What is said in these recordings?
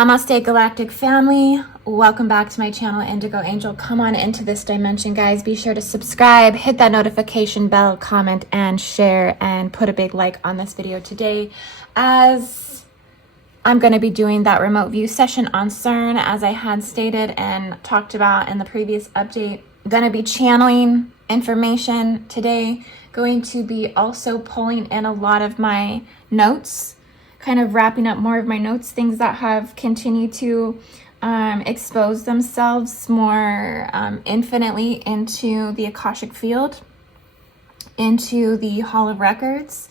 Namaste Galactic family, welcome back to my channel Indigo Angel. Come on into this dimension, guys. Be sure to subscribe, hit that notification bell, comment and share, and put a big like on this video today, as I'm going to be doing that remote view session on CERN, as I had stated and talked about in the previous update. I'm going to be channeling information today, going to be also pulling in a lot of my notes, kind of wrapping up more of my notes, things that have continued to expose themselves more infinitely into the Akashic field, into the Hall of Records,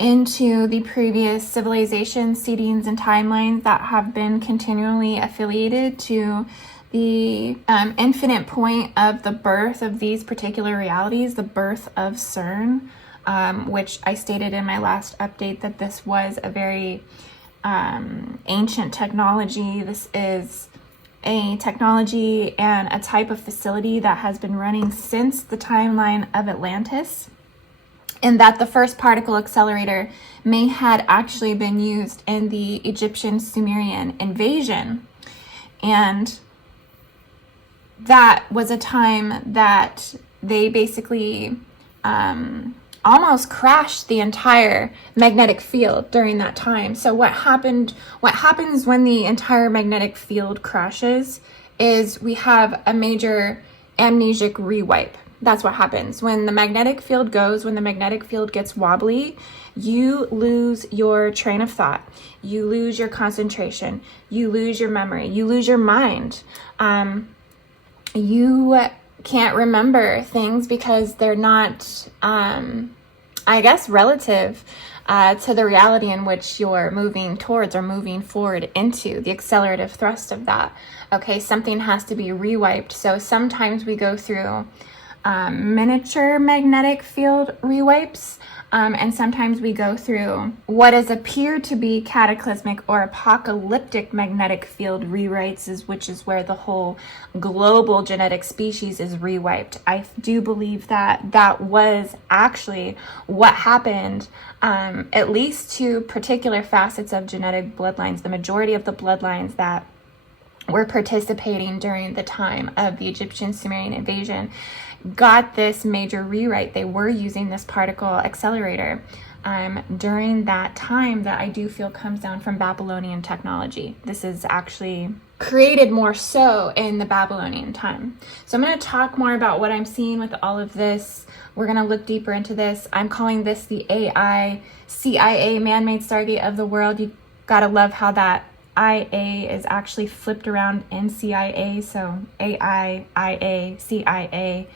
into the previous civilization seedings and timelines that have been continually affiliated to the infinite point of the birth of these particular realities, the birth of CERN. Which I stated in my last update that this was a very ancient technology. This is a technology and a type of facility that has been running since the timeline of Atlantis, and that the first particle accelerator may had actually been used in the Egyptian Sumerian invasion. And that was a time that they basically almost crashed the entire magnetic field during that time. So what happens when the entire magnetic field crashes is we have a major amnesic rewipe. That's what happens when the magnetic field goes. When the magnetic field gets wobbly, you lose your train of thought, you lose your concentration, you lose your memory, you lose your mind. You can't remember things because they're not, I guess, relative to the reality in which you're moving towards or moving forward into, the accelerative thrust of that. Okay, something has to be rewiped. So sometimes we go through miniature magnetic field rewipes, and sometimes we go through what is appeared to be cataclysmic or apocalyptic magnetic field rewrites, which is where the whole global genetic species is rewiped. I do believe that that was actually what happened, at least to particular facets of genetic bloodlines. The majority of the bloodlines that were participating during the time of the Egyptian Sumerian invasion got this major rewrite. They were using this particle accelerator during that time that I do feel comes down from Babylonian technology. This is actually created more so in the Babylonian time. So I'm going to talk more about what I'm seeing with all of this. We're going to look deeper into this. I'm calling this the AI CIA man-made Stargate of the world. You gotta love how that IA is actually flipped around in CIA. So AI, IA, CIA.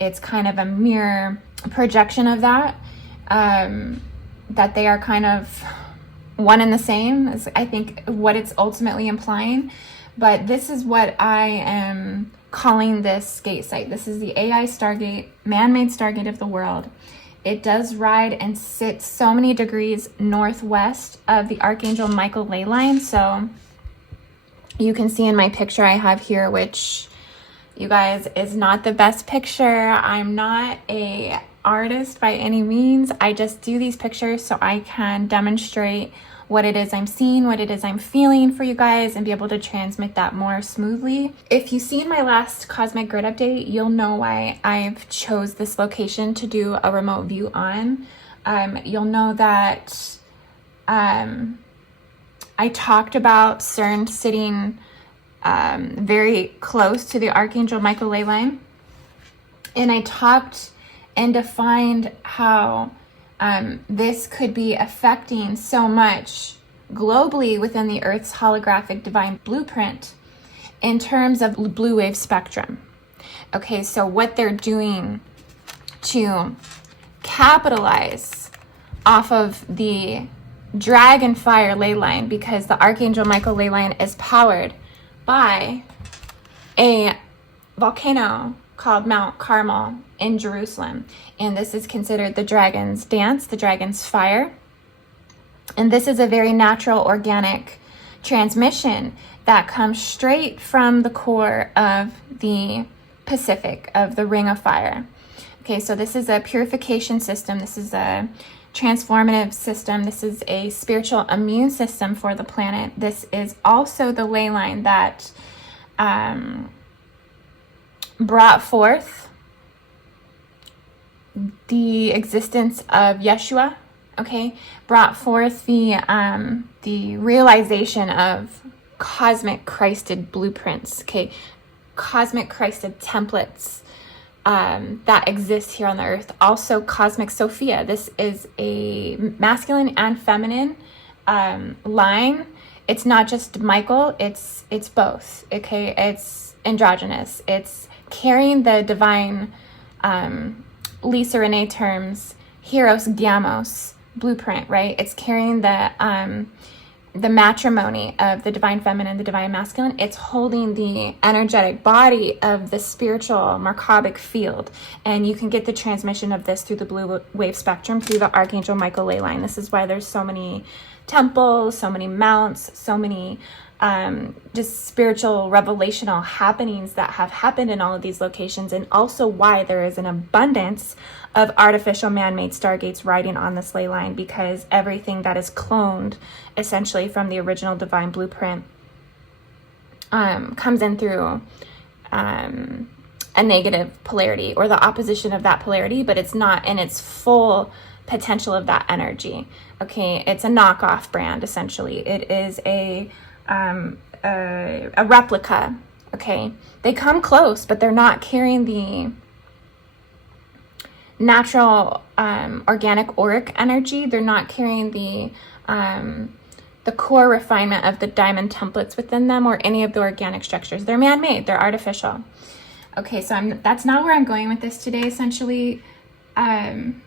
It's kind of a mirror projection of that, that they are kind of one and the same, is I think what it's ultimately implying. But this is what I am calling this gate site. This is the AI Stargate, man-made Stargate of the world. It does ride and sit so many degrees northwest of the Archangel Michael ley line. So you can see in my picture I have here, which you guys is not the best picture. I'm not a artist by any means. I just do these pictures so I can demonstrate what it is I'm seeing, what it is I'm feeling for you guys, and be able to transmit that more smoothly. If you've seen my last Cosmic Grid update, you'll know why I've chose this location to do a remote view on. You'll know that I talked about CERN sitting very close to the Archangel Michael ley line, and I talked and defined how this could be affecting so much globally within the Earth's holographic divine blueprint in terms of blue wave spectrum. Okay, so what they're doing to capitalize off of the Dragon Fire ley line, because the Archangel Michael ley line is powered by a volcano called Mount Carmel in Jerusalem. And this is considered the dragon's dance, the dragon's fire. And this is a very natural, organic transmission that comes straight from the core of the Pacific, of the Ring of Fire. Okay, so this is a purification system. This is a transformative system. This is a spiritual immune system for the planet. This is also the ley line that brought forth the existence of Yeshua, okay? Brought forth the realization of cosmic Christed blueprints, okay? Cosmic Christed templates that exist here on the earth. Also cosmic Sophia. This is a masculine and feminine line. It's not just Michael, it's both, okay? It's androgynous. It's carrying the divine, Lisa Renee terms, Hieros Gamos blueprint, right? It's carrying the matrimony of the divine feminine, the divine masculine. It's holding the energetic body of the spiritual Merkabic field. And you can get the transmission of this through the blue wave spectrum, through the Archangel Michael ley line. This is why there's so many temples, so many mounts, so many just spiritual revelational happenings that have happened in all of these locations, and also why there is an abundance of artificial man-made stargates riding on this ley line, because everything that is cloned essentially from the original divine blueprint comes in through a negative polarity or the opposition of that polarity, but it's not in its full potential of that energy. Okay, it's a knockoff brand essentially. It is a replica. Okay, they come close, but they're not carrying the natural organic auric energy. They're not carrying the core refinement of the diamond templates within them, or any of the organic structures. They're man-made, they're artificial. Okay, so that's not where I'm going with this today, essentially.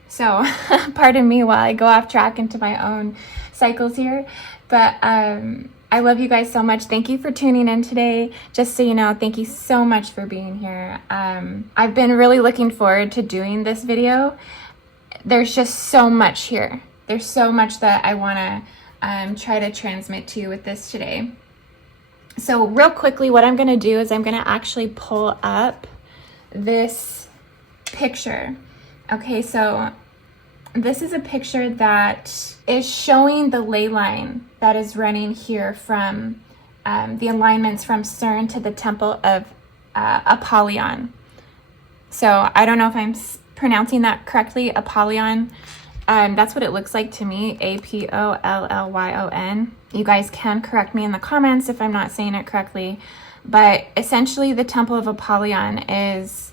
So pardon me while I go off track into my own cycles here, but I love you guys so much. Thank you for tuning in today. Just so you know, thank you so much for being here. I've been really looking forward to doing this video. There's just so much here. There's so much that I want to try to transmit to you with this today. So real quickly, what I'm going to do is I'm going to actually pull up this picture. Okay, so this is a picture that is showing the ley line that is running here from the alignments from CERN to the temple of Apollyon. So I don't know if I'm pronouncing that correctly, Apollyon. That's what it looks like to me, Apollyon. You guys can correct me in the comments if I'm not saying it correctly. But essentially the temple of Apollyon is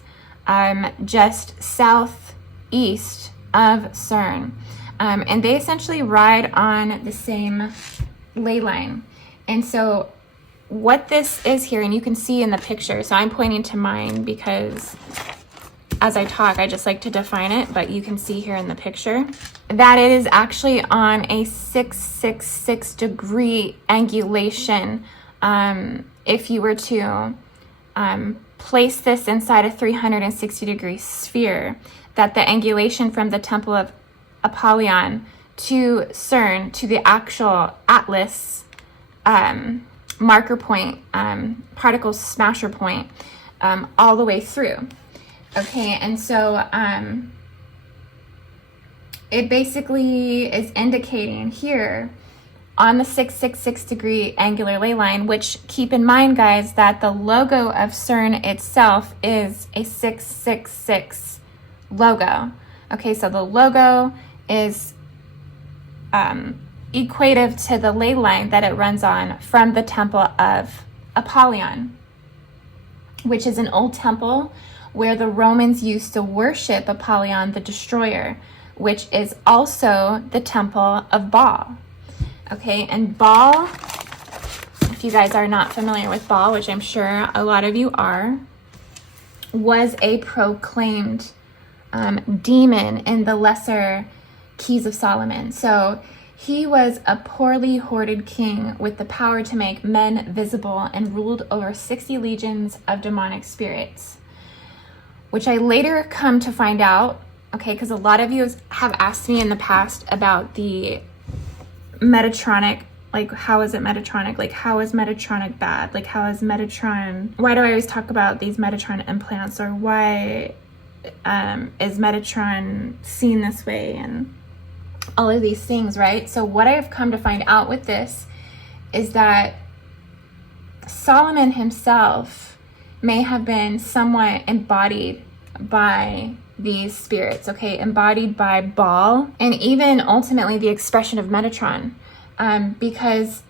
just southeast of CERN. And they essentially ride on the same ley line. And so what this is here, and you can see in the picture, so I'm pointing to mine because as I talk, I just like to define it, but you can see here in the picture that it is actually on a 666 degree angulation. If you were to place this inside a 360 degree sphere, that the angulation from the temple of Apollyon to CERN, to the actual Atlas marker point, particle smasher point, all the way through. Okay, and so it basically is indicating here on the 666 degree angular ley line, which keep in mind, guys, that the logo of CERN itself is a 666 logo. Okay, so the logo is equative to the ley line that it runs on from the temple of Apollyon, which is an old temple where the Romans used to worship Apollyon the destroyer, which is also the temple of Baal. Okay, and Baal, if you guys are not familiar with Baal, which I'm sure a lot of you are, was a proclaimed demon in the lesser Keys of Solomon. So he was a poorly hoarded king with the power to make men visible and ruled over 60 legions of demonic spirits, which I later come to find out, okay, because a lot of you have asked me in the past about the Metatronic, like how is it Metatronic? Like how is Metatronic bad? Like how is Metatron, why do I always talk about these Metatron implants, or why is Metatron seen this way? And all of these things, right? So what I have come to find out with this is that Solomon himself may have been somewhat embodied by these spirits, okay? Embodied by Baal, and even ultimately the expression of Metatron. Because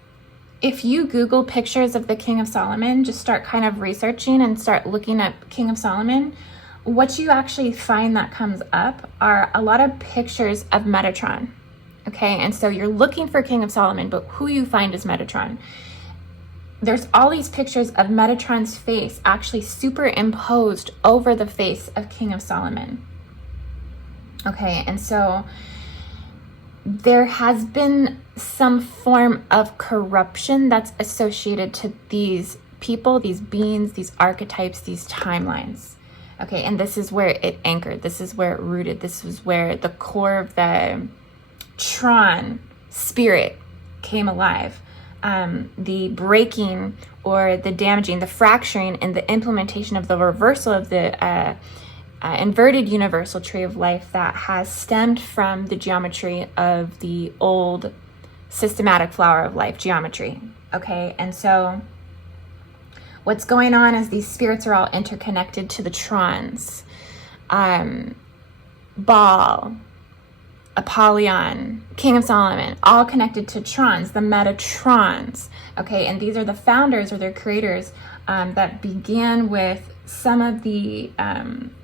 if you Google pictures of the King of Solomon, just start kind of researching and start looking at King of Solomon, what you actually find that comes up are a lot of pictures of Metatron, okay? And so you're looking for King of Solomon, but who you find is Metatron. There's all these pictures of Metatron's face actually superimposed over the face of King of Solomon. Okay, and so there has been some form of corruption that's associated to these people, these beings, these archetypes, these timelines. Okay, and this is where it anchored. This is where it rooted. This is where the core of the Tron spirit came alive. The breaking or the damaging, the fracturing, and the implementation of the reversal of the inverted universal tree of life that has stemmed from the geometry of the old systematic flower of life geometry. Okay, and so what's going on is these spirits are all interconnected to the Trons. Baal, Apollyon, King of Solomon, all connected to Trons, the Metatrons. Okay, and these are the founders or their creators that began with some of the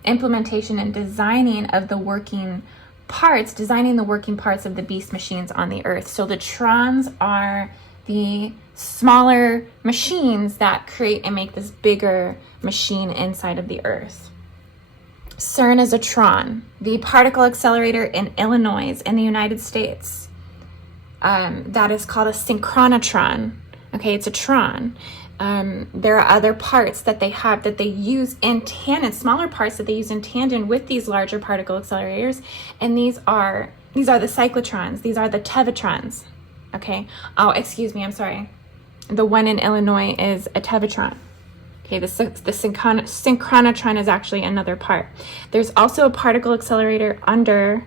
implementation and designing of the working parts of the beast machines on the earth. So the Trons are the smaller machines that create and make this bigger machine inside of the earth. CERN is a Tron, the particle accelerator in Illinois in the United States. That is called a synchronotron. Okay, it's a Tron. There are other parts that they have that they use in tandem, smaller parts that they use in tandem with these larger particle accelerators. And these are the cyclotrons. These are the tevatrons. Okay. Oh, excuse me. I'm sorry. The one in Illinois is a tevatron. Okay, the synchronotron is actually another part. There's also a particle accelerator under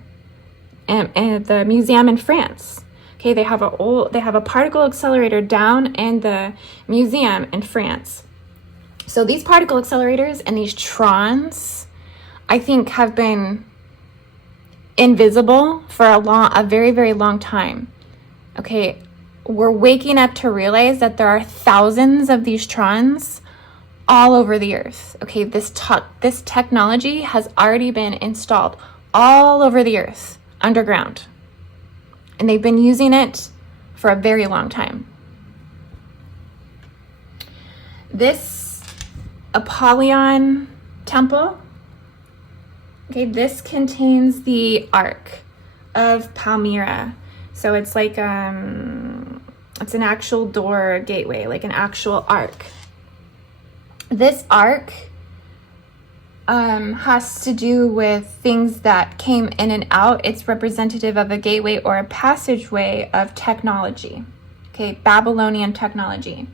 the museum in France. Okay, they have a particle accelerator down in the museum in France. So these particle accelerators and these trons, I think, have been invisible for a very, very long time. Okay, we're waking up to realize that there are thousands of these trons all over the earth. Okay, this technology has already been installed all over the earth, underground. And they've been using it for a very long time. This Apollyon temple, okay, this contains the Ark of Palmyra. So it's like, it's an actual door gateway, like an actual ark. This ark has to do with things that came in and out. It's representative of a gateway or a passageway of technology. Okay, Babylonian technology.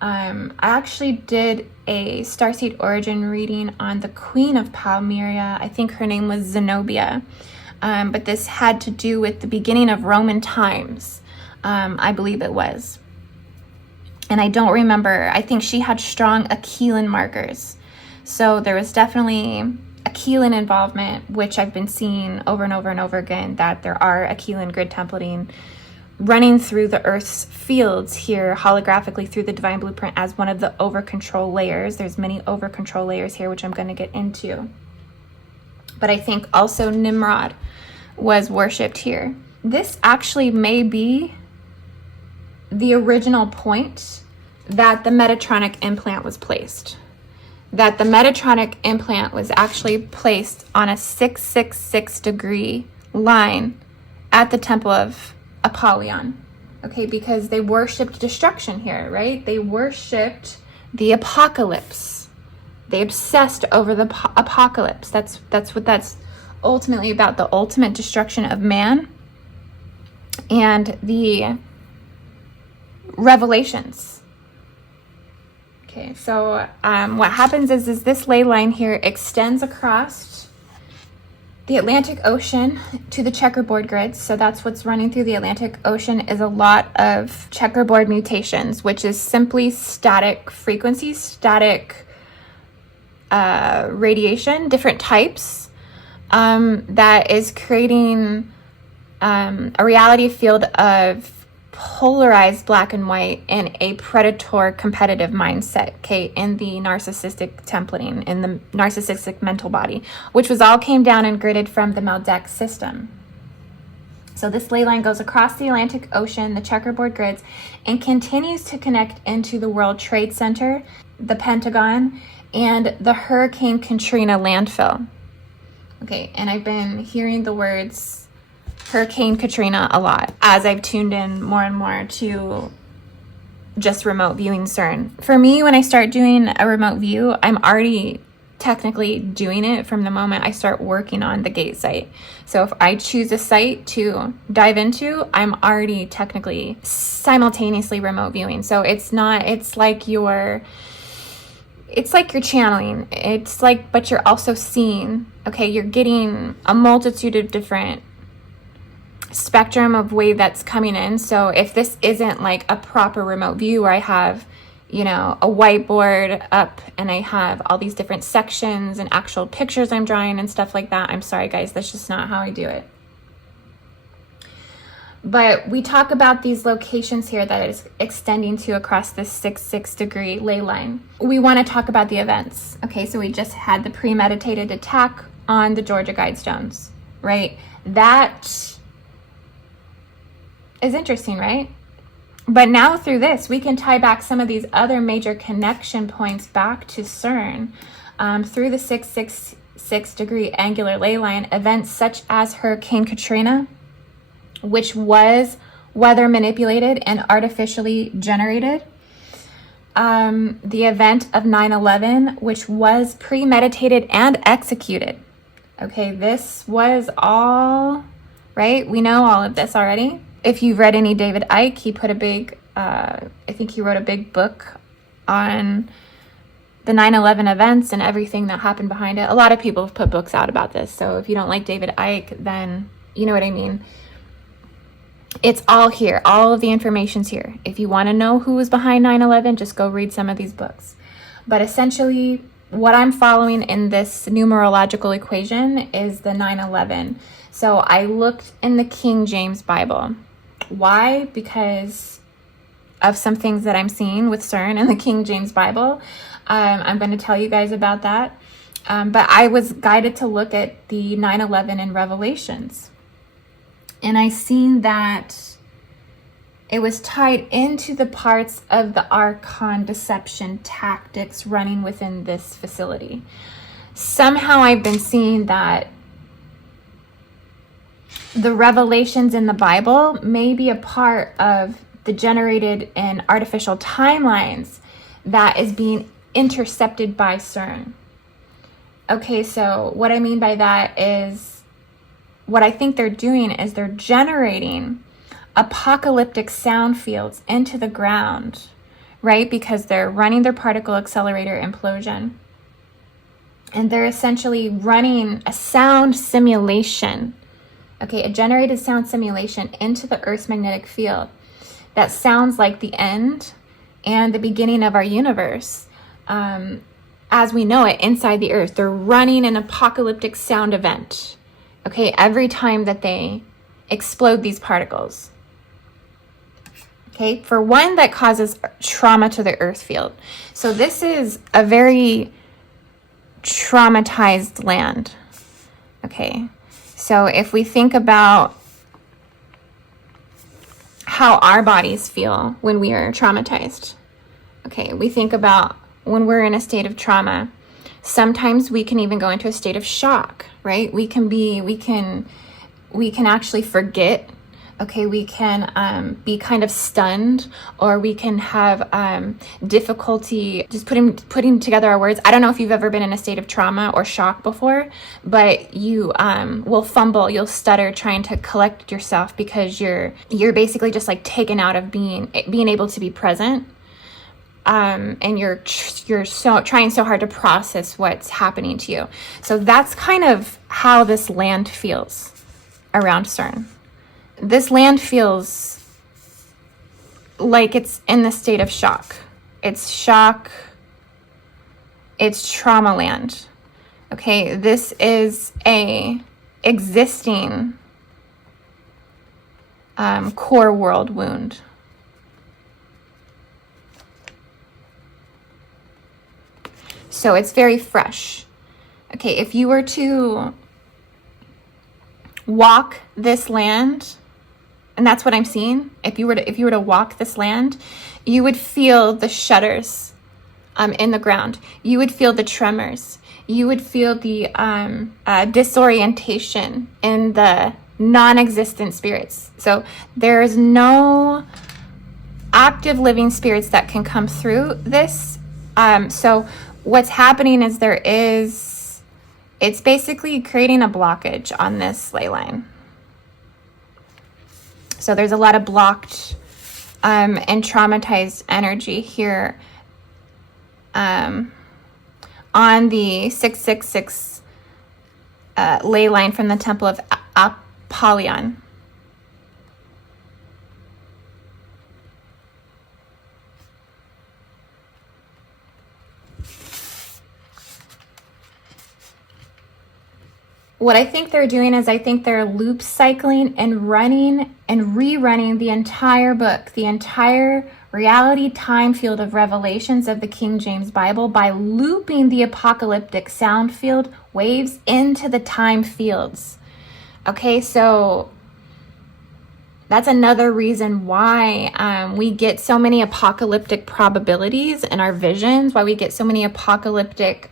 I actually did a Starseed Origin reading on the Queen of Palmyra. I think her name was Zenobia. But this had to do with the beginning of Roman times. I believe it was. And I don't remember. I think she had strong Achelan markers. So there was definitely Achelan involvement, which I've been seeing over and over and over again, that there are Achelan grid templating running through the Earth's fields here holographically through the divine blueprint as one of the over control layers. There's many over control layers here, which I'm going to get into. But I think also Nimrod was worshipped here. This actually may be the original point that the Metatronic implant was placed. That the Metatronic implant was actually placed on a 666 degree line at the temple of Apollyon. Okay, because they worshipped destruction here, right? They worshipped the apocalypse. They obsessed over the apocalypse. That's what that's ultimately about, the ultimate destruction of man and the revelations. Okay, so what happens is this ley line here extends across The Atlantic Ocean to the checkerboard grids, so that's what's running through the Atlantic Ocean, is a lot of checkerboard mutations, which is simply static frequencies, static radiation, different types, that is creating a reality field of polarized black and white in a predator competitive mindset, okay, in the narcissistic templating, in the narcissistic mental body, which was all came down and gridded from the Meldeck system. So this ley line goes across the Atlantic Ocean, the checkerboard grids, and continues to connect into the World Trade Center, the Pentagon, and the Hurricane Katrina landfill. Okay, and I've been hearing the words Hurricane Katrina a lot as I've tuned in more and more to just remote viewing CERN. For me, when I start doing a remote view, I'm already technically doing it from the moment I start working on the gate site. So if I choose a site to dive into, I'm already technically simultaneously remote viewing. So it's like you're channeling. But you're also seeing, okay, you're getting a multitude of different spectrum of wave that's coming in. So if this isn't like a proper remote view where I have, a whiteboard up and I have all these different sections and actual pictures I'm drawing and stuff like that, I'm sorry guys, that's just not how I do it. But we talk about these locations here that is extending to across this 6 degree ley line. We want to talk about the events. Okay, so we just had the premeditated attack on the Georgia Guidestones, right? That is interesting, right? But now through this, we can tie back some of these other major connection points back to CERN through the 6 degree angular ley line. Events such as Hurricane Katrina, which was weather manipulated and artificially generated. The event of 9/11, which was premeditated and executed. Okay, this was all, right? We know all of this already. If you've read any David Icke, he put I think he wrote a big book on the 9/11 events and everything that happened behind it. A lot of people have put books out about this. So if you don't like David Icke, then you know what I mean. It's all here. All of the information's here. If you want to know who was behind 9/11, just go read some of these books. But essentially, what I'm following in this numerological equation is the 9/11. So I looked in the King James Bible. Why? Because of some things that I'm seeing with CERN in the King James Bible. I'm going to tell you guys about that. But I was guided to look at the 9/11 in Revelations. And I seen that it was tied into the parts of the archon deception tactics running within this facility. Somehow I've been seeing that the revelations in the Bible may be a part of the generated and artificial timelines that is being intercepted by CERN. Okay, so what I mean by that is, what I think they're doing is they're generating apocalyptic sound fields into the ground, right? Because they're running their particle accelerator implosion. And they're essentially running a sound simulation, okay, a generated sound simulation into the Earth's magnetic field that sounds like the end and the beginning of our universe as we know it inside the Earth. They're running an apocalyptic sound event, okay, every time that they explode these particles. Okay, for one, that causes trauma to the Earth field. So this is a very traumatized land. Okay, so if we think about how our bodies feel when we are traumatized, okay, we think about when we're in a state of trauma. Sometimes we can even go into a state of shock, right? We can actually forget. Okay, we can be kind of stunned, or we can have difficulty just putting together our words. I don't know if you've ever been in a state of trauma or shock before, but you will fumble, you'll stutter trying to collect yourself because you're basically just like taken out of being able to be present. and you're trying so hard to process what's happening to you. So that's kind of how this land feels around CERN. This land feels like it's in the state of shock. It's shock. It's trauma land. Okay, this is a existing core world wound. So it's very fresh. Okay, if you were to walk this land, and that's what I'm seeing, if you were to walk this land, you would feel the shudders in the ground. You would feel the tremors. You would feel the disorientation in the non-existent spirits. So there's no active living spirits that can come through this. So what's happening is it's basically creating a blockage on this ley line. So there's a lot of blocked and traumatized energy here on the 666 ley line from the Temple of Apollyon. What I think they're doing is I think they're loop cycling and running and rerunning the entire book, the entire reality time field of revelations of the King James Bible by looping the apocalyptic sound field waves into the time fields. Okay, so that's another reason why we get so many apocalyptic probabilities in our visions, why we get so many apocalyptic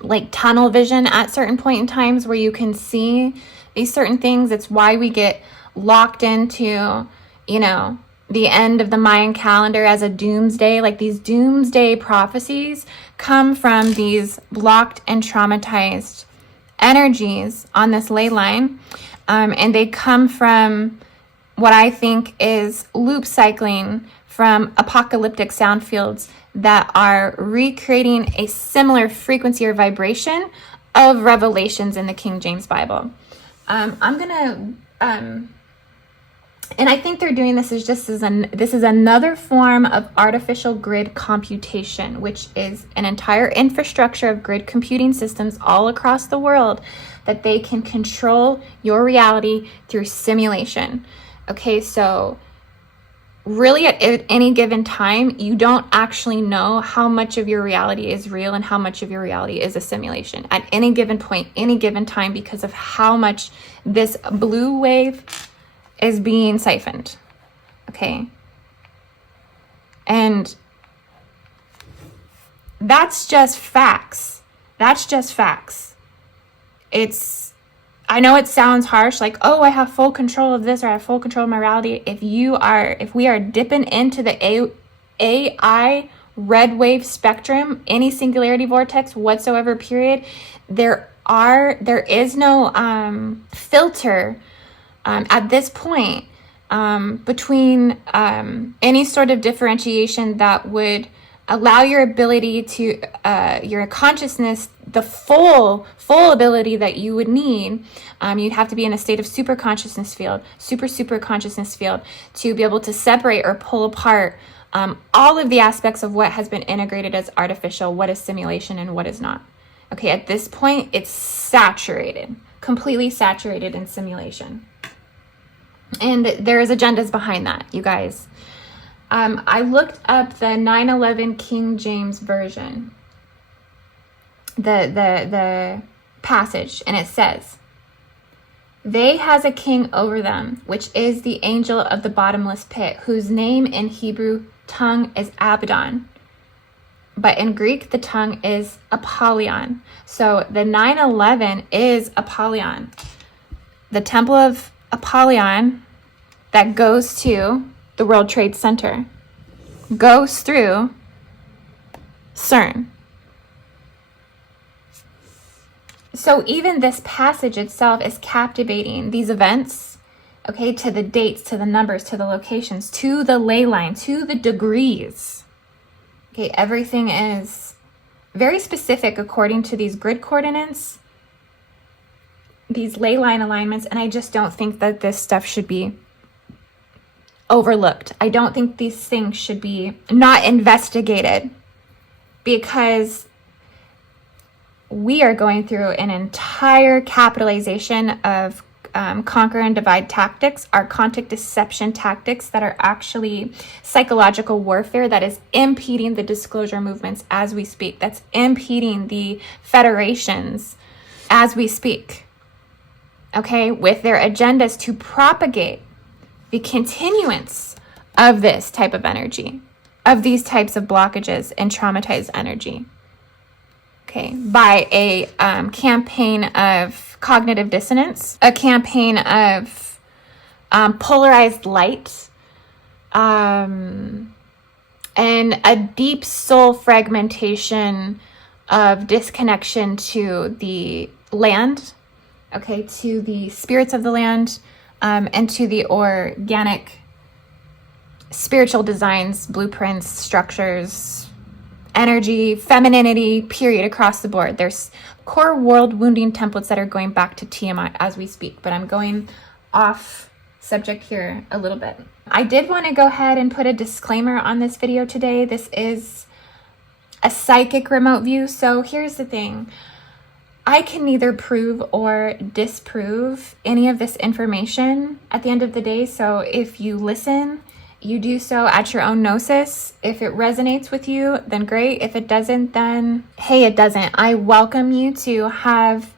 like tunnel vision at certain point in times where you can see these certain things. It's why we get locked into, the end of the Mayan calendar as a doomsday. Like these doomsday prophecies come from these blocked and traumatized energies on this ley line. And they come from what I think is loop cycling from apocalyptic sound fields that are recreating a similar frequency or vibration of revelations in the King James Bible. And I think they're doing this this is another form of artificial grid computation, which is an entire infrastructure of grid computing systems all across the world that they can control your reality through simulation. Okay, so really at any given time, you don't actually know how much of your reality is real and how much of your reality is a simulation at any given point, any given time, because of how much this blue wave is being siphoned. Okay. And that's just facts. That's just facts. I know it sounds harsh, like, oh, I have full control of this or I have full control of my reality. If we are dipping into the AI red wave spectrum, any singularity vortex whatsoever, period, there is no filter at this point between any sort of differentiation that would allow your ability to your consciousness, the full ability that you would need. You'd have to be in a state of super consciousness field to be able to separate or pull apart all of the aspects of what has been integrated as artificial, what is simulation and what is not. Okay, at this point, it's saturated, completely saturated in simulation. And there is agendas behind that, you guys. I looked up the 9/11 King James Version, the passage, and it says, "They has a king over them, which is the angel of the bottomless pit, whose name in Hebrew tongue is Abaddon, but in Greek the tongue is Apollyon." So the 9/11 is Apollyon, the temple of Apollyon that goes to the World Trade Center, goes through CERN. So even this passage itself is captivating. These events, okay, to the dates, to the numbers, to the locations, to the ley line, to the degrees. Okay, everything is very specific according to these grid coordinates, these ley line alignments, and I just don't think that this stuff should be overlooked. I don't think these things should be not investigated, because we are going through an entire capitalization of conquer and divide tactics, archontic deception tactics that are actually psychological warfare that is impeding the disclosure movements as we speak. That's impeding the federations as we speak. Okay, with their agendas to propagate the continuance of this type of energy, of these types of blockages and traumatized energy. Okay, by a campaign of cognitive dissonance, a campaign of polarized light, and a deep soul fragmentation of disconnection to the land, okay, to the spirits of the land, and to the organic spiritual designs, blueprints, structures, energy, femininity, period, across the board. There's core world wounding templates that are going back to Tiamat as we speak, but I'm going off subject here a little bit. I did want to go ahead and put a disclaimer on this video today. This is a psychic remote view, so here's the thing. I can neither prove or disprove any of this information at the end of the day, so if you listen, you do so at your own gnosis. If it resonates with you, then great. If it doesn't, then hey, it doesn't. I welcome you to have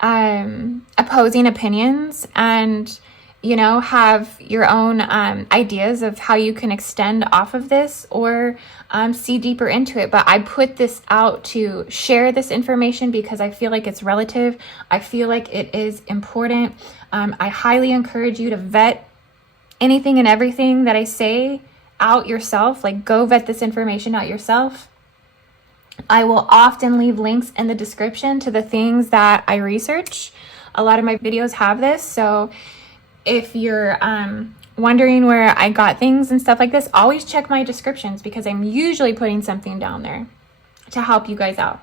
opposing opinions and, you know, have your own ideas of how you can extend off of this or see deeper into it. But I put this out to share this information because I feel like it's relative. I feel like it is important. I highly encourage you to vet anything and everything that I say out yourself. Like, go vet this information out yourself. I will often leave links in the description to the things that I research. A lot of my videos have this, so if you're wondering where I got things and stuff like this, always check my descriptions because I'm usually putting something down there to help you guys out.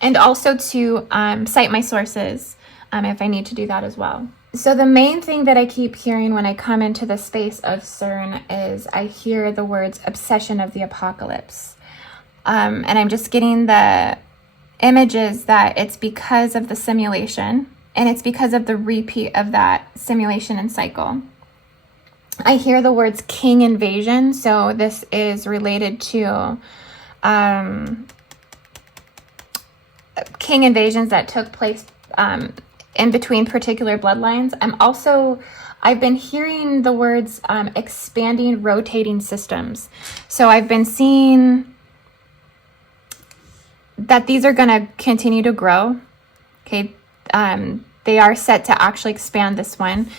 And also to cite my sources if I need to do that as well. So the main thing that I keep hearing when I come into the space of CERN is I hear the words obsession of the apocalypse. And I'm just getting the images that it's because of the simulation and it's because of the repeat of that simulation and cycle. I hear the words king invasion. So this is related to king invasions that took place in between particular bloodlines. I've been hearing the words expanding rotating systems. So I've been seeing that these are going to continue to grow. Okay. They are set to actually expand this one.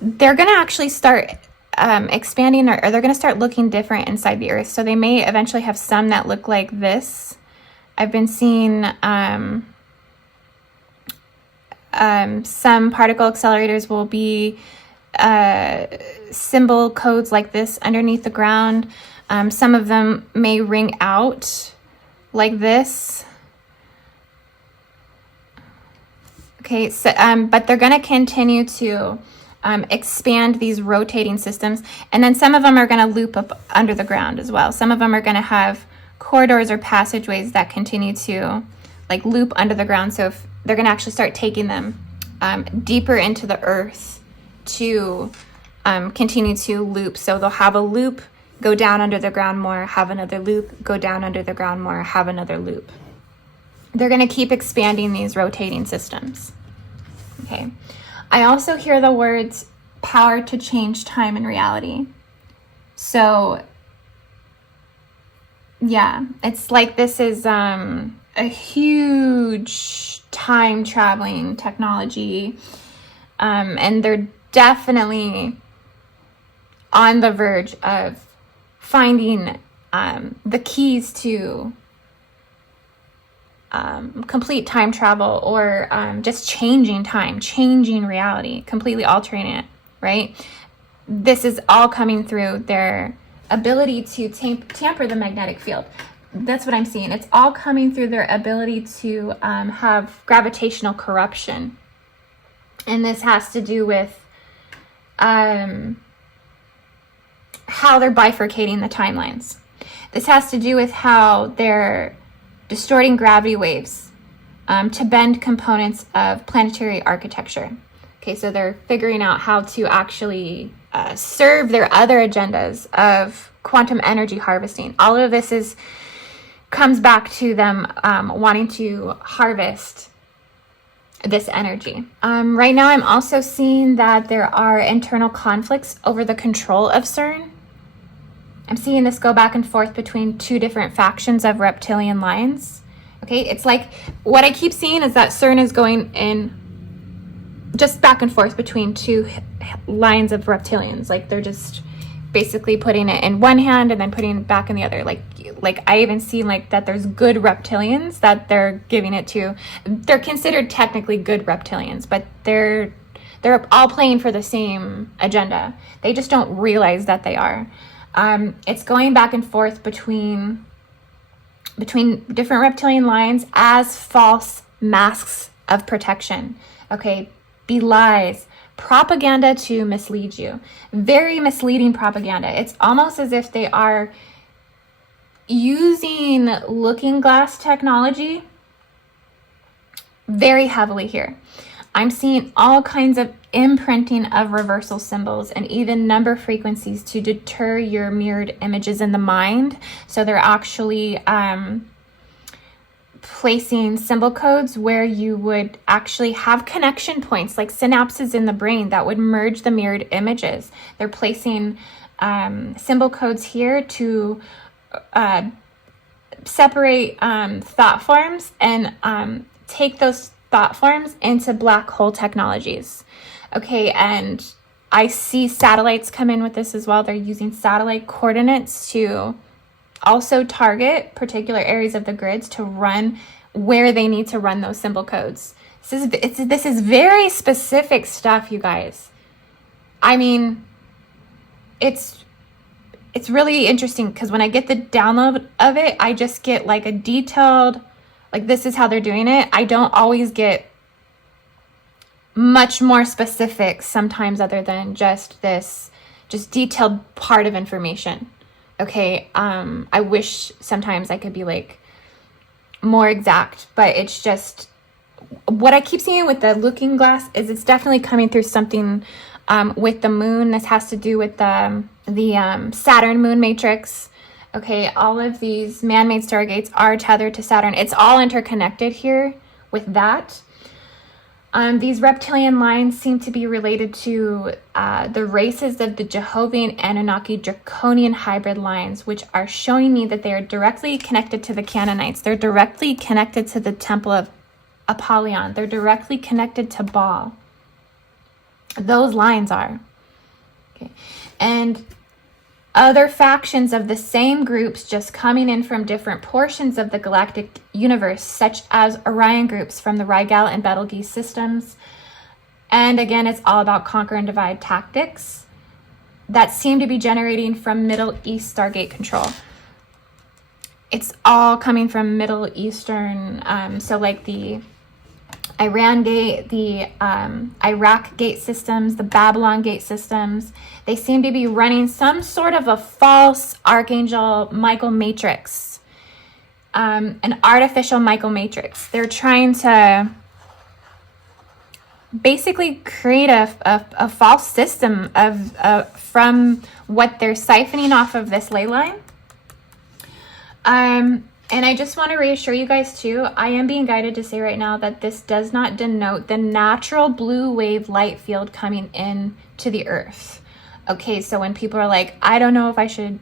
They're going to actually start expanding or they're going to start looking different inside the earth. So they may eventually have some that look like this. I've been seeing some particle accelerators will be symbol codes like this underneath the ground. Some of them may ring out like this. Okay, so, but they're going to continue to expand these rotating systems. And then some of them are going to loop up under the ground as well. Some of them are going to have corridors or passageways that continue to like loop under the ground. So if they're going to actually start taking them deeper into the earth to continue to loop. So they'll have a loop, go down under the ground more, have another loop, go down under the ground more, have another loop. They're going to keep expanding these rotating systems. Okay. I also hear the words power to change time and reality. So yeah, it's like this is a huge time traveling technology. And they're definitely on the verge of finding the keys to complete time travel or just changing time, changing reality, completely altering it, right? This is all coming through their ability to tamper the magnetic field. That's what I'm seeing. It's all coming through their ability to have gravitational corruption. And this has to do with how they're bifurcating the timelines. This has to do with how they're distorting gravity waves to bend components of planetary architecture. Okay, so they're figuring out how to actually serve their other agendas of quantum energy harvesting. All of this comes back to them wanting to harvest this energy. Right now, I'm also seeing that there are internal conflicts over the control of CERN. I'm seeing this go back and forth between two different factions of reptilian lines. Okay, it's like what I keep seeing is that CERN is going in just back and forth between two lines of reptilians. Like they're just basically putting it in one hand and then putting it back in the other. Like I even see like that there's good reptilians that they're giving it to. They're considered technically good reptilians, but they're all playing for the same agenda. They just don't realize that they are. It's going back and forth between different reptilian lines as false masks of protection. Okay, belies, propaganda to mislead you. Very misleading propaganda. It's almost as if they are using looking glass technology very heavily here. I'm seeing all kinds of imprinting of reversal symbols and even number frequencies to deter your mirrored images in the mind. So they're actually placing symbol codes where you would actually have connection points, like synapses in the brain that would merge the mirrored images. They're placing symbol codes here to separate thought forms and take those thought forms into black hole technologies. Okay, and I see satellites come in with this as well. They're using satellite coordinates to also target particular areas of the grids to run where they need to run those symbol codes. This is very specific stuff, you guys. I mean, it's really interesting because when I get the download of it, I just get like a detailed, like this is how they're doing it. I don't always get much more specific sometimes other than just detailed part of information. Okay, I wish sometimes I could be like more exact, but it's just what I keep seeing with the looking glass is it's definitely coming through something with the moon. This has to do with the Saturn moon matrix. Okay, all of these man-made stargates are tethered to Saturn. It's all interconnected here with that. These reptilian lines seem to be related to the races of the Jehovah Anunnaki draconian hybrid lines, which are showing me that they are directly connected to the Canaanites. They're directly connected to the temple of Apollyon. They're directly connected to Baal. Those lines are. Okay. And other factions of the same groups just coming in from different portions of the galactic universe, such as Orion groups from the Rigel and Betelgeuse systems. And again, it's all about conquer and divide tactics that seem to be generating from Middle East Stargate control. It's all coming from Middle Eastern, so like the Iran gate, the Iraq gate systems, the Babylon gate systems. They seem to be running some sort of a false Archangel Michael matrix, an artificial Michael matrix. They're trying to basically create a false system of from what they're siphoning off of this ley line. And I just want to reassure you guys too, I am being guided to say right now that this does not denote the natural blue wave light field coming in to the earth. Okay, so when people are like, I don't know if I should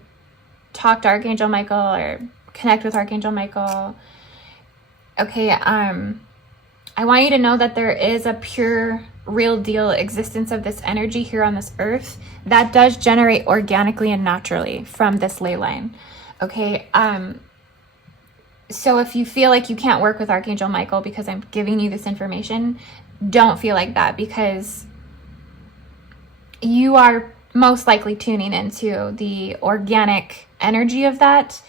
talk to Archangel Michael or connect with Archangel Michael. Okay, I want you to know that there is a pure, real deal existence of this energy here on this earth that does generate organically and naturally from this ley line. Okay, so if you feel like you can't work with Archangel Michael because I'm giving you this information, don't feel like that, because you are most likely tuning into the organic energy of that.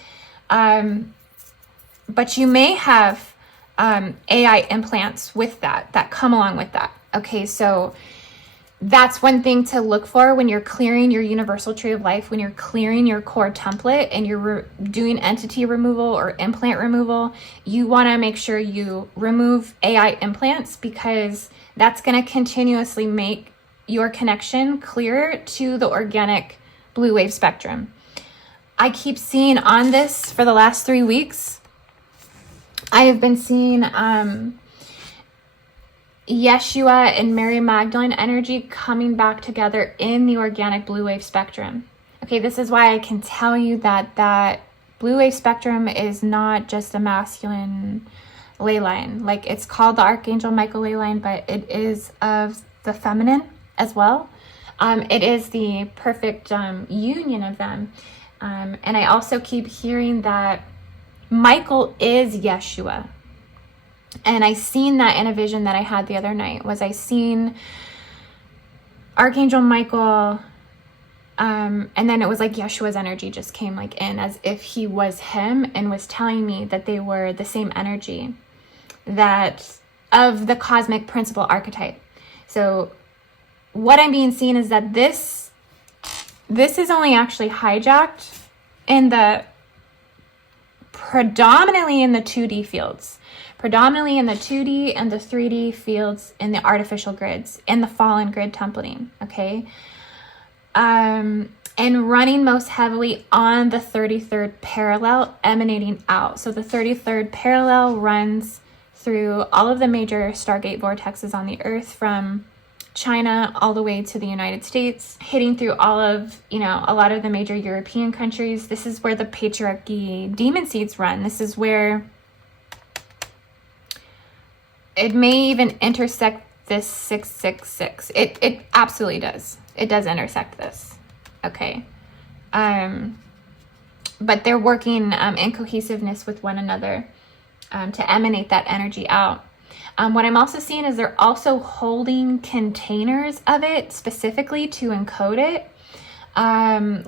But you may have AI implants with that come along with that. Okay, so that's one thing to look for when you're clearing your universal tree of life, when you're clearing your core template and you're doing entity removal or implant removal. You want to make sure you remove AI implants, because that's going to continuously make your connection clearer to the organic blue wave spectrum. I keep seeing on this for the last 3 weeks, I have been seeing Yeshua and Mary Magdalene energy coming back together in the organic blue wave spectrum. Okay, this is why I can tell you that blue wave spectrum is not just a masculine ley line. Like, it's called the Archangel Michael ley line, but it is of the feminine as well. It is the perfect union of them. And I also keep hearing that Michael is Yeshua. And I seen that in a vision that I had the other night. Was I seen Archangel Michael, and then it was like Yeshua's energy just came like in as if he was him, and was telling me that they were the same energy, that of the cosmic principle archetype. So what I'm being seen is that this is only actually hijacked in the predominantly in the 2D fields. Predominantly in the 2D and the 3D fields, in the artificial grids, in the fallen grid templating, okay? And running most heavily on the 33rd parallel emanating out. So the 33rd parallel runs through all of the major Stargate vortexes on the Earth, from China all the way to the United States, hitting through all of, a lot of the major European countries. This is where the patriarchy demon seeds run. This is where it may even intersect this 666. It absolutely does. It does intersect this. Okay. But they're working in cohesiveness with one another to emanate that energy out. What I'm also seeing is they're also holding containers of it specifically to encode it.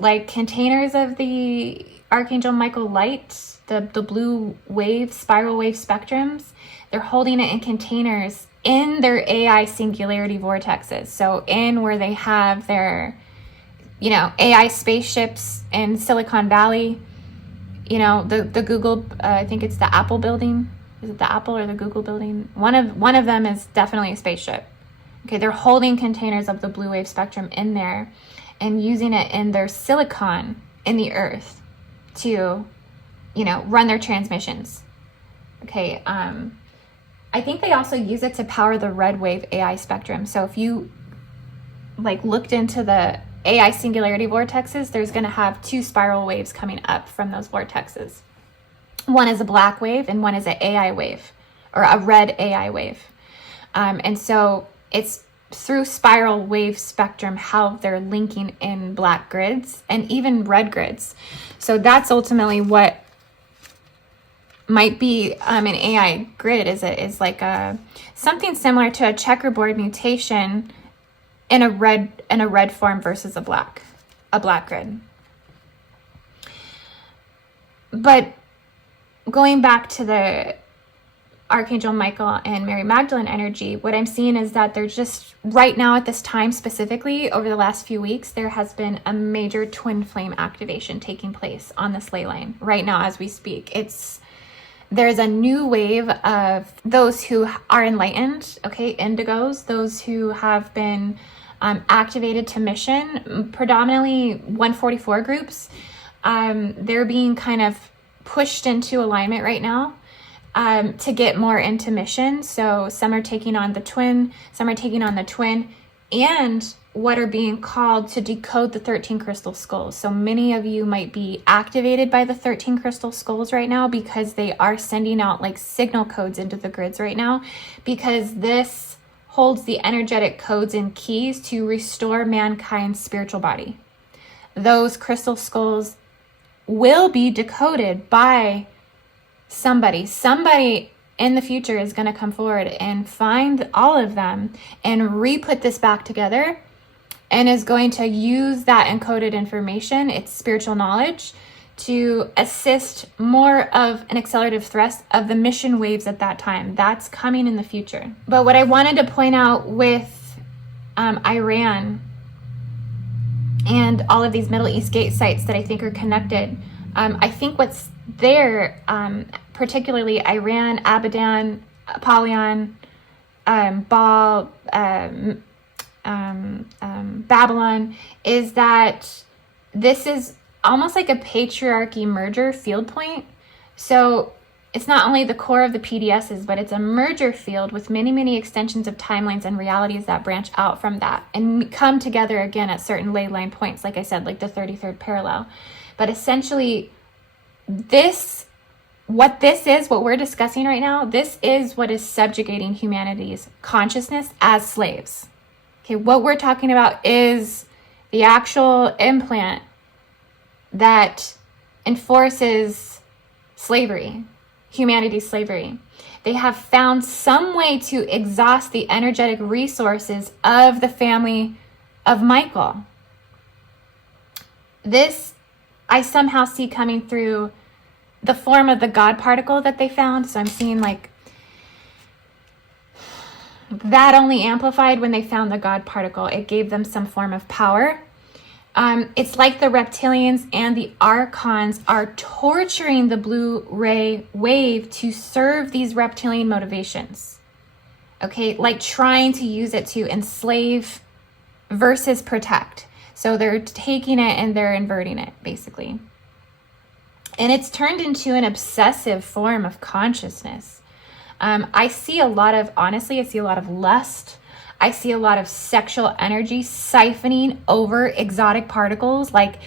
Like containers of the Archangel Michael light, the blue wave, spiral wave spectrums. They're holding it in containers in their AI singularity vortexes. So in where they have their, AI spaceships in Silicon Valley, the Google, I think it's the Apple building. Is it the Apple or the Google building? One of them is definitely a spaceship. Okay, they're holding containers of the blue wave spectrum in there and using it in their silicon in the earth to, run their transmissions. Okay, I think they also use it to power the red wave AI spectrum. So if you looked into the AI singularity vortexes, there's going to have 2 spiral waves coming up from those vortexes. One is a black wave and one is an AI wave, or a red AI wave. And so it's through spiral wave spectrum how they're linking in black grids and even red grids. So that's ultimately what might be an AI grid. Is like something similar to a checkerboard mutation in a red form versus a black grid. But going back to the Archangel Michael and Mary Magdalene energy, what I'm seeing is that they're just right now at this time specifically over the last few weeks, there has been a major twin flame activation taking place on this ley line right now as we speak. There's a new wave of those who are enlightened, okay, indigos, those who have been activated to mission, predominantly 144 groups. They're being kind of pushed into alignment right now to get more into mission. So some are taking on the twin, and what are being called to decode the 13 crystal skulls. So many of you might be activated by the 13 crystal skulls right now because they are sending out signal codes into the grids right now, because this holds the energetic codes and keys to restore mankind's spiritual body. Those crystal skulls will be decoded by somebody in the future is going to come forward and find all of them and re-put this back together and is going to use that encoded information, its spiritual knowledge, to assist more of an accelerative thrust of the mission waves at that time. That's coming in the future. But what I wanted to point out with Iran and all of these Middle East gate sites that I think are connected, I think what's there, particularly Iran, Abadan, Apollyon, Baal, Babylon, is that this is almost like a patriarchy merger field point. So it's not only the core of the PDSs, but it's a merger field with many, many extensions of timelines and realities that branch out from that and come together again at certain ley line points, like I said, like the 33rd parallel. But essentially, what we're discussing right now, this is what is subjugating humanity's consciousness as slaves. Okay, what we're talking about is the actual implant that enforces slavery, humanity's slavery. They have found some way to exhaust the energetic resources of the family of Michael. This I somehow see coming through the form of the God particle that they found. So I'm seeing like that only amplified when they found the God particle. It gave them some form of power. It's like the reptilians and the archons are torturing the blue ray wave to serve these reptilian motivations. Okay, like trying to use it to enslave versus protect. So they're taking it and they're inverting it, basically. And it's turned into an obsessive form of consciousness. I see a lot of lust. I see a lot of sexual energy siphoning over exotic particles, like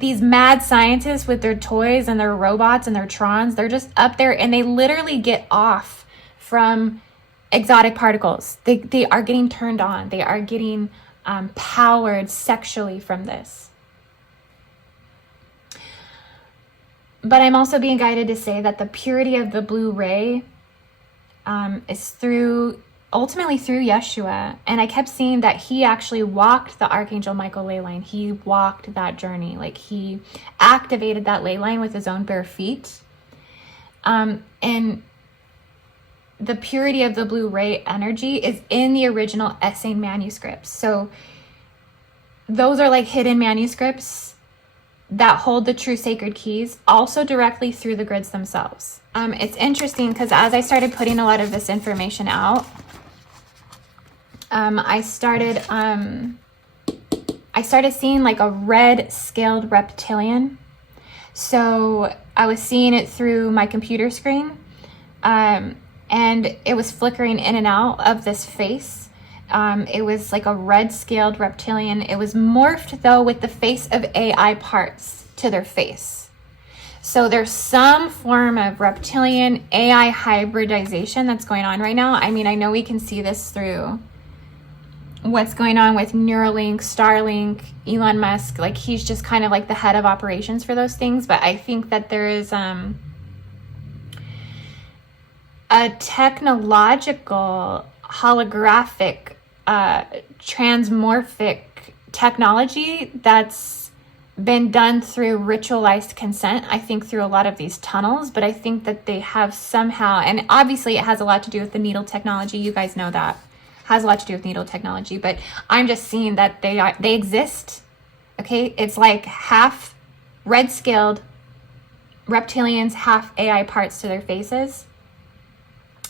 these mad scientists with their toys and their robots and their trons. They're just up there and they literally get off from exotic particles. They are getting turned on. They are getting powered sexually from this. But I'm also being guided to say that the purity of the blue ray is ultimately through Yeshua. And I kept seeing that he actually walked the Archangel Michael ley line. He walked that journey. Like he activated that ley line with his own bare feet. And the purity of the blue ray energy is in the original Essene manuscripts. So those are like hidden manuscripts that hold the true sacred keys, also directly through the grids themselves. It's interesting because as I started putting a lot of this information out, I started seeing like a red scaled reptilian. So I was seeing it through my computer screen, and it was flickering in and out of this face. It was like a red scaled reptilian. It was morphed though with the face of AI parts to their face. So there's some form of reptilian AI hybridization that's going on right now. I mean, I know we can see this through what's going on with Neuralink, Starlink, Elon Musk. Like he's just kind of like the head of operations for those things. But I think that there is a technological holographic transmorphic technology that's been done through ritualized consent, I think through a lot of these tunnels, but I think that they have somehow, and obviously it has a lot to do with the needle technology, you guys know that, has a lot to do with needle technology, but I'm just seeing that they exist, okay? It's like half red-scaled reptilians, half AI parts to their faces.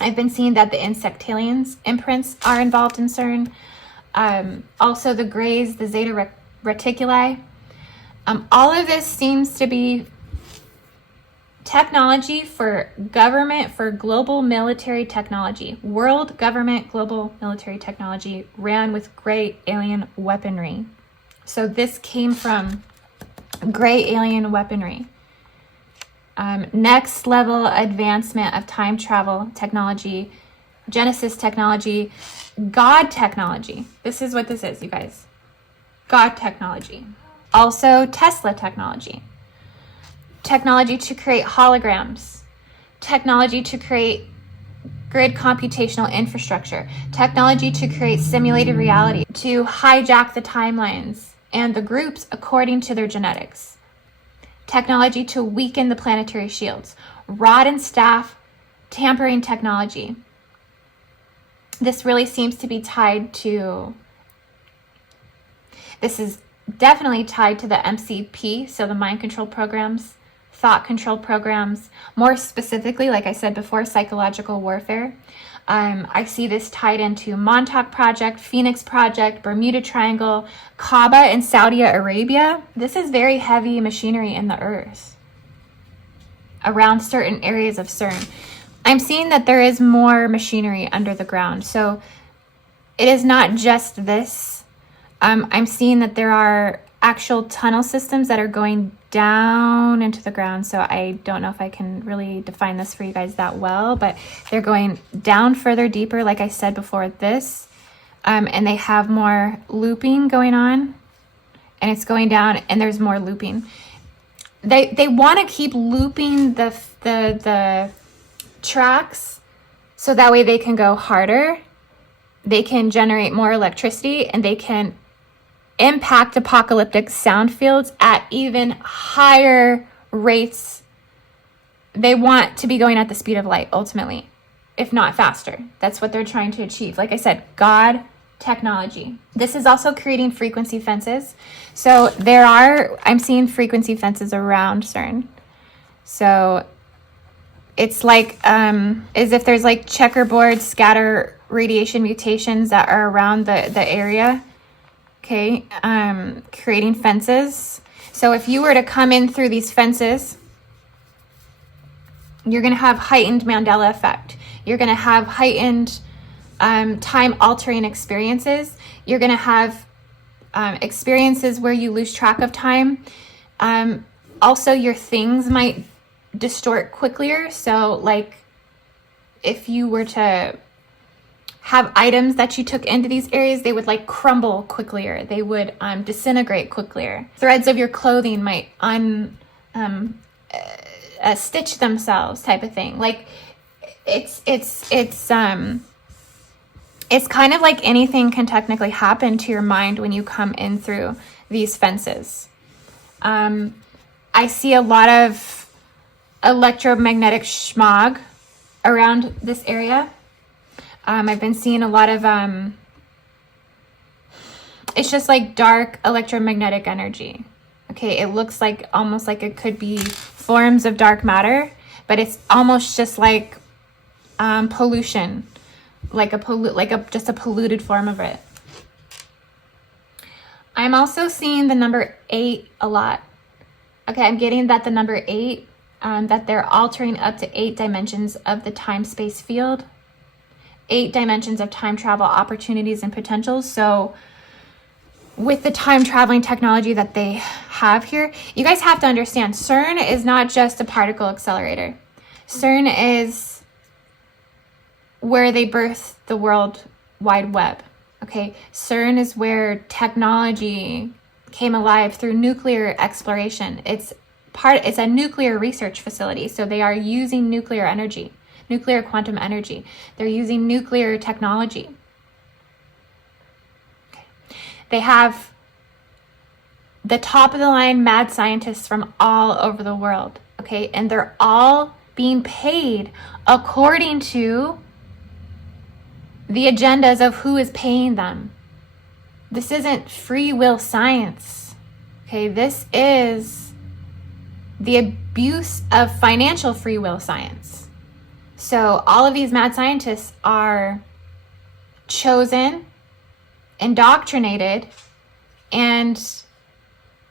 I've been seeing that the insectilians imprints are involved in CERN. Also the grays, the zeta reticuli. All of this seems to be technology for government, for global military technology. World government, global military technology ran with gray alien weaponry. So this came from gray alien weaponry. Next level advancement of time travel technology, Genesis technology, God technology. This is what this is, you guys. God technology. Also Tesla technology. Technology to create holograms. Technology to create grid computational infrastructure, technology to create simulated reality, to hijack the timelines and the groups according to their genetics, technology to weaken the planetary shields, rod and staff tampering technology. This really seems to be tied to, this is definitely tied to the MCP, so the mind control programs, thought control programs, more specifically, like I said before, psychological warfare. I see this tied into Montauk Project, Phoenix Project, Bermuda Triangle, Kaaba in Saudi Arabia. This is very heavy machinery in the earth around certain areas of CERN. I'm seeing that there is more machinery under the ground. So it is not just this. I'm seeing that there are actual tunnel systems that are going down into the ground. So I don't know if I can really define this for you guys that well, but they're going down further, deeper, like I said before this. And they have more looping going on, and it's going down and there's more looping. They want to keep looping the tracks so that way they can go harder, they can generate more electricity, and they can impact apocalyptic sound fields at even higher rates. They want to be going at the speed of light ultimately, if not faster. That's what they're trying to achieve. Like I said, God, technology. This is also creating frequency fences. So I'm seeing frequency fences around CERN. So it's like as if there's like checkerboard scatter radiation mutations that are around the area. Okay, creating fences. So if you were to come in through these fences, you're going to have heightened Mandela effect. You're going to have heightened time-altering experiences. You're going to have experiences where you lose track of time. Also, your things might distort quicker. So like if you were to have items that you took into these areas, they would like crumble quicker. They would disintegrate quicker. Threads of your clothing might stitch themselves, type of thing. Like it's kind of like anything can technically happen to your mind when you come in through these fences. I see a lot of electromagnetic smog around this area. I've been seeing a lot of, it's just like dark electromagnetic energy. Okay, it looks like almost like it could be forms of dark matter, but it's almost just like pollution, just a polluted form of it. I'm also seeing the number 8 a lot. Okay, I'm getting that the number 8, that they're altering up to 8 dimensions of the time-space field. 8 dimensions of time travel opportunities and potentials. So with the time traveling technology that they have here, you guys have to understand, CERN is not just a particle accelerator. CERN is where they birthed the World Wide Web. Okay, CERN is where technology came alive through nuclear exploration. It's a nuclear research facility. So they are using nuclear energy. Nuclear quantum energy. They're using nuclear technology. Okay. They have the top of the line mad scientists from all over the world. Okay. And they're all being paid according to the agendas of who is paying them. This isn't free will science. Okay. This is the abuse of financial free will science. So all of these mad scientists are chosen, indoctrinated, and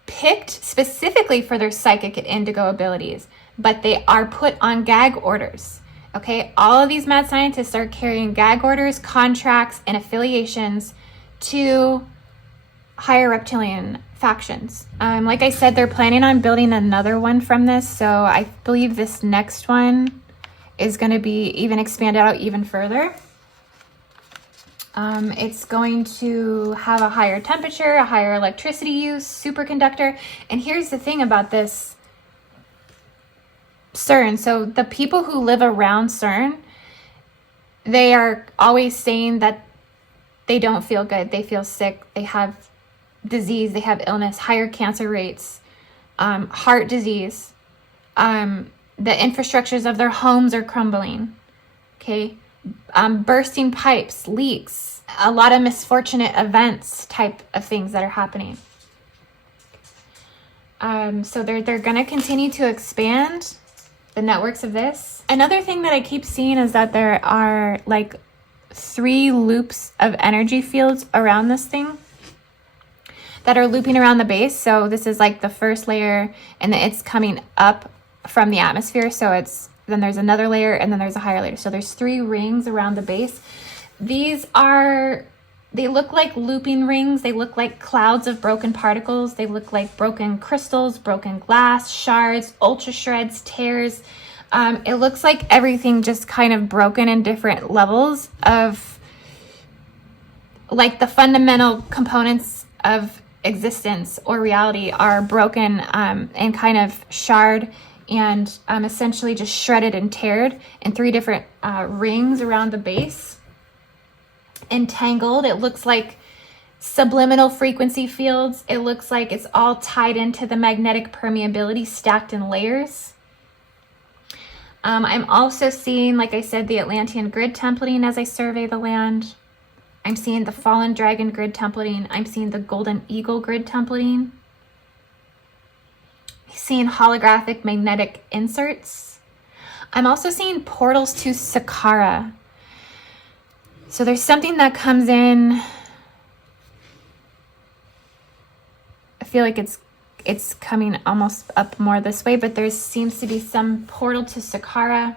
picked specifically for their psychic and indigo abilities, but they are put on gag orders. Okay, all of these mad scientists are carrying gag orders, contracts, and affiliations to higher reptilian factions. Like I said, they're planning on building another one from this, so I believe this next one is going to be even expanded out even further. It's going to have a higher temperature, a higher electricity use, superconductor. And here's the thing about this CERN. So the people who live around CERN, they are always saying that they don't feel good. They feel sick. They have disease. They have illness, higher cancer rates, heart disease. The infrastructures of their homes are crumbling. Okay. Bursting pipes, leaks, a lot of misfortunate events type of things that are happening. So they're going to continue to expand the networks of this. Another thing that I keep seeing is that there are like 3 loops of energy fields around this thing that are looping around the base. So this is like the first layer, and then it's coming up from the atmosphere. So then there's another layer, and then there's a higher layer. So there's 3 rings around the base. They look like looping rings. They look like clouds of broken particles. They look like broken crystals, broken glass, shards, ultra shreds, tears. It looks like everything just kind of broken in different levels of like the fundamental components of existence or reality are broken and kind of shard and essentially just shredded and teared in 3 different rings around the base. Entangled. It looks like subliminal frequency fields. It looks like it's all tied into the magnetic permeability stacked in layers. I'm also seeing, like I said, the Atlantean grid templating as I survey the land. I'm seeing the fallen dragon grid templating. I'm seeing the golden eagle grid templating. Seeing holographic magnetic inserts. I'm also seeing portals to Saqqara. So there's something that comes in. I feel like it's coming almost up more this way, but there seems to be some portal to Saqqara.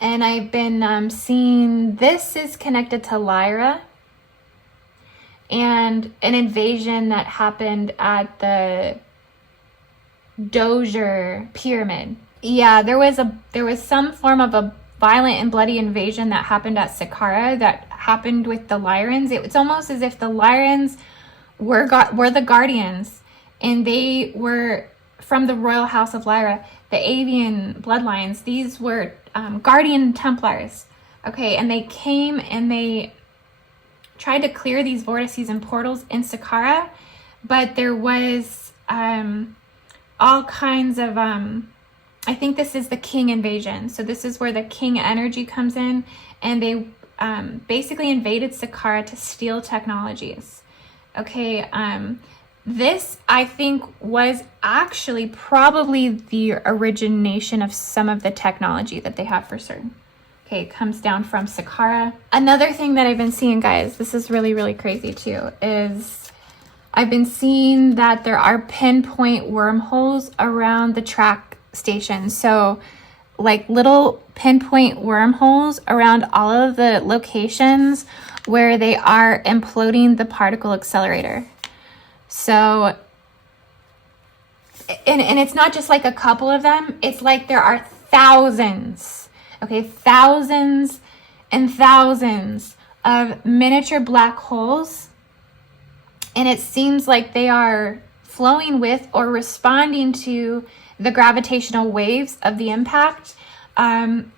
And I've been seeing this is connected to Lyra and an invasion that happened at the Dozier pyramid. Yeah, there was some form of a violent and bloody invasion that happened at Saqqara that happened with the Lyrans. It's almost as if the Lyrans were the guardians, and they were from the royal house of Lyra, the avian bloodlines. These were guardian Templars. Okay, and they came and they tried to clear these vortices and portals in Saqqara, but there was all kinds of I think this is the king invasion. So this is where the king energy comes in, and they basically invaded Saqqara to steal technologies. Okay, this I think was actually probably the origination of some of the technology that they have for CERN. Okay, it comes down from Saqqara. Another thing that I've been seeing, guys, this is really, really crazy too, is I've been seeing that there are pinpoint wormholes around the track station. So like little pinpoint wormholes around all of the locations where they are imploding the particle accelerator. So, and it's not just like a couple of them. It's like there are thousands, okay, thousands and thousands of miniature black holes. And it seems like they are flowing with or responding to the gravitational waves of the impact, and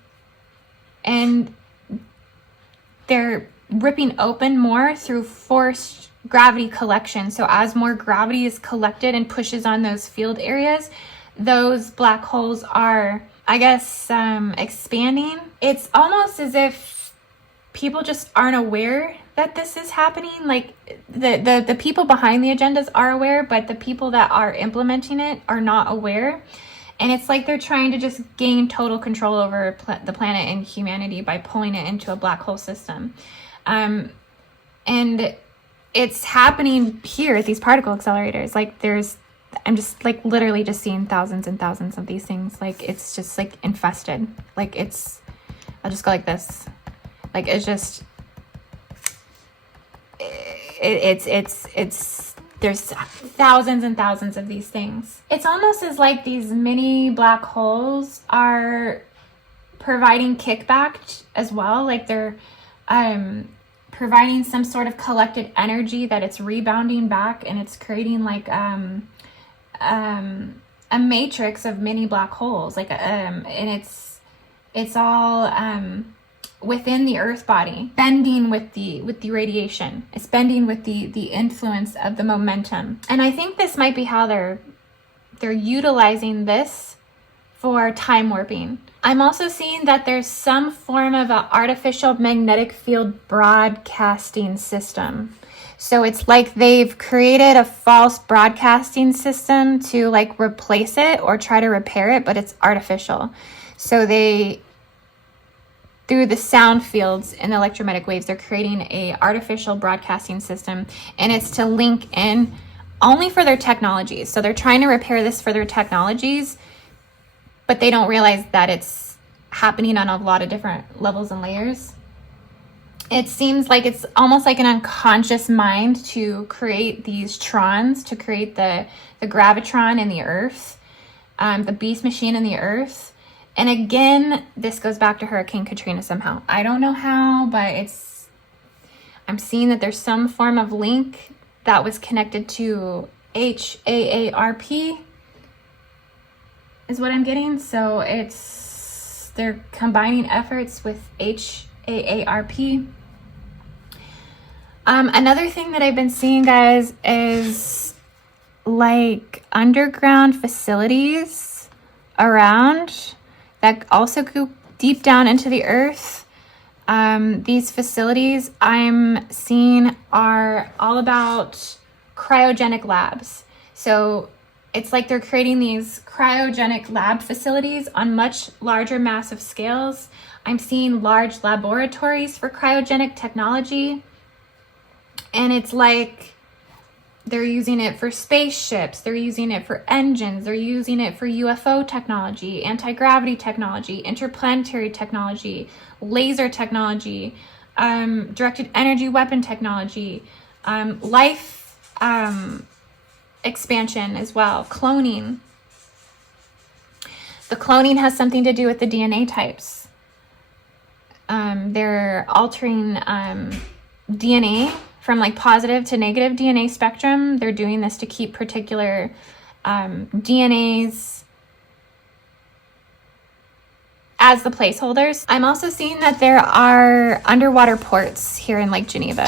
they're ripping open more through forced gravity collection. So as more gravity is collected and pushes on those field areas, those black holes are, I guess, expanding. It's almost as if people just aren't aware that this is happening. Like the people behind the agendas are aware, but the people that are implementing it are not aware. And it's like they're trying to just gain total control over the planet and humanity by pulling it into a black hole system. And it's happening here at these particle accelerators. Like I'm just like literally just seeing thousands and thousands of these things. Like it's just like infested. Like I'll just go like this. Like it's just, it's there's thousands and thousands of these things. It's almost as like these mini black holes are providing kickback as well. Like they're providing some sort of collected energy that it's rebounding back, and it's creating like a matrix of mini black holes. Like and it's all within the Earth body, bending with the radiation. It's bending with the influence of the momentum. And I think this might be how they're utilizing this for time warping. I'm also seeing that there's some form of an artificial magnetic field broadcasting system. So it's like they've created a false broadcasting system to like replace it or try to repair it, but it's artificial. So they, through the sound fields and electromagnetic waves, they're creating a artificial broadcasting system, and it's to link in only for their technologies. So they're trying to repair this for their technologies, but they don't realize that it's happening on a lot of different levels and layers. It seems like it's almost like an unconscious mind to create these trons, to create the gravitron in the Earth, the beast machine in the Earth. And again, this goes back to Hurricane Katrina somehow. I don't know how, but I'm seeing that there's some form of link that was connected to HAARP is what I'm getting. So they're combining efforts with HAARP. Another thing that I've been seeing, guys, is like underground facilities around that also go deep down into the Earth. These facilities I'm seeing are all about cryogenic labs. So it's like they're creating these cryogenic lab facilities on much larger, massive scales. I'm seeing large laboratories for cryogenic technology. And it's like they're using it for spaceships, they're using it for engines, they're using it for UFO technology, anti-gravity technology, interplanetary technology, laser technology, directed energy weapon technology, life expansion as well, cloning. The cloning has something to do with the DNA types. They're altering DNA from like positive to negative DNA spectrum. They're doing this to keep particular DNAs as the placeholders. I'm also seeing that there are underwater ports here in Lake Geneva.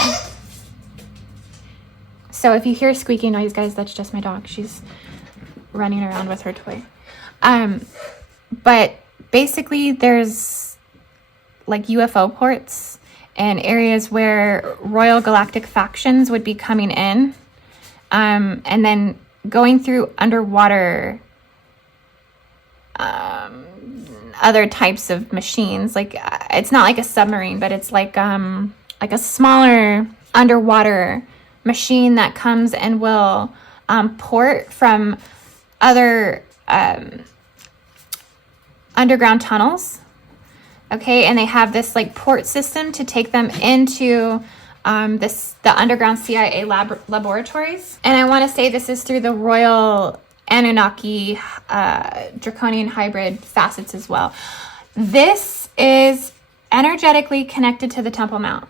So if you hear squeaky noise, guys, that's just my dog. She's running around with her toy. But basically there's like UFO ports and areas where royal galactic factions would be coming in, and then going through underwater other types of machines. Like it's not like a submarine, but it's like a smaller underwater machine that comes and will port from other underground tunnels. Okay, and they have this like port system to take them into the underground CIA laboratories. And I want to say this is through the Royal Anunnaki Draconian hybrid facets as well. This is energetically connected to the Temple Mount.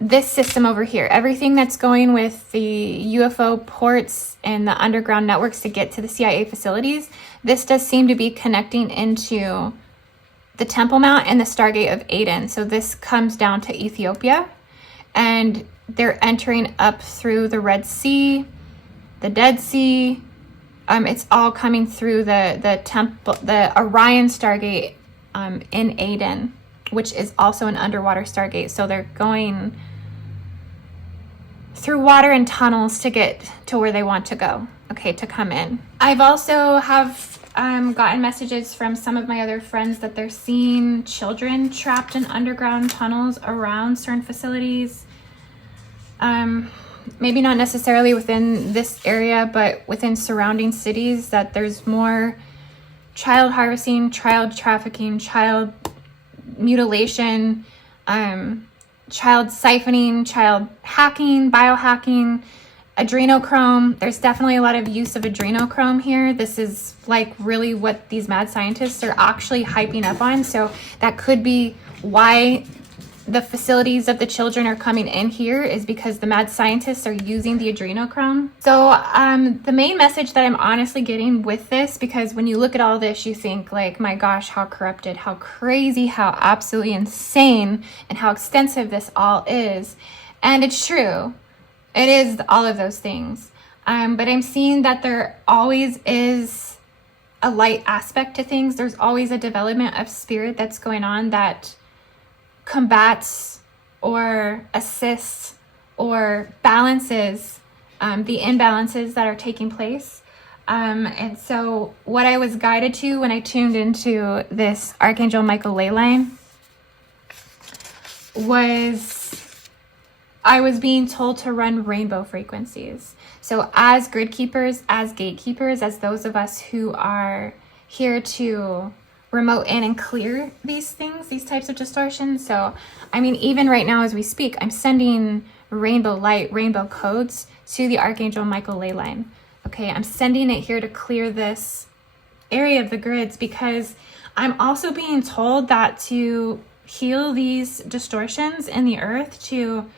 This system over here, everything that's going with the UFO ports and the underground networks to get to the CIA facilities, this does seem to be connecting into the Temple Mount and the Stargate of Aden. So this comes down to Ethiopia, and they're entering up through the Red Sea, the Dead Sea. It's all coming through the temple, the Orion Stargate in Aden, which is also an underwater Stargate. So they're going through water and tunnels to get to where they want to go, okay, to come in. I've also gotten messages from some of my other friends that they're seeing children trapped in underground tunnels around CERN facilities. Maybe not necessarily within this area, but within surrounding cities, that there's more child harvesting, child trafficking, child mutilation, child siphoning, child hacking, biohacking, adrenochrome. There's definitely a lot of use of adrenochrome here. This is like really what these mad scientists are actually hyping up on. So that could be why the facilities of the children are coming in here is because the mad scientists are using the adrenochrome. So the main message that I'm honestly getting with this, because when you look at all this, you think like, my gosh, how corrupted, how crazy, how absolutely insane, and how extensive this all is. And it's true. It is all of those things. But I'm seeing that there always is a light aspect to things. There's always a development of spirit that's going on that combats or assists or balances the imbalances that are taking place. And so what I was guided to when I tuned into this Archangel Michael ley line was I was being told to run rainbow frequencies. So as grid keepers, as gatekeepers, as those of us who are here to remote in and clear these things, these types of distortions. So, I mean, even right now as we speak, I'm sending rainbow light, rainbow codes to the Archangel Michael ley line. Okay, I'm sending it here to clear this area of the grids, because I'm also being told that to heal these distortions in the earth, to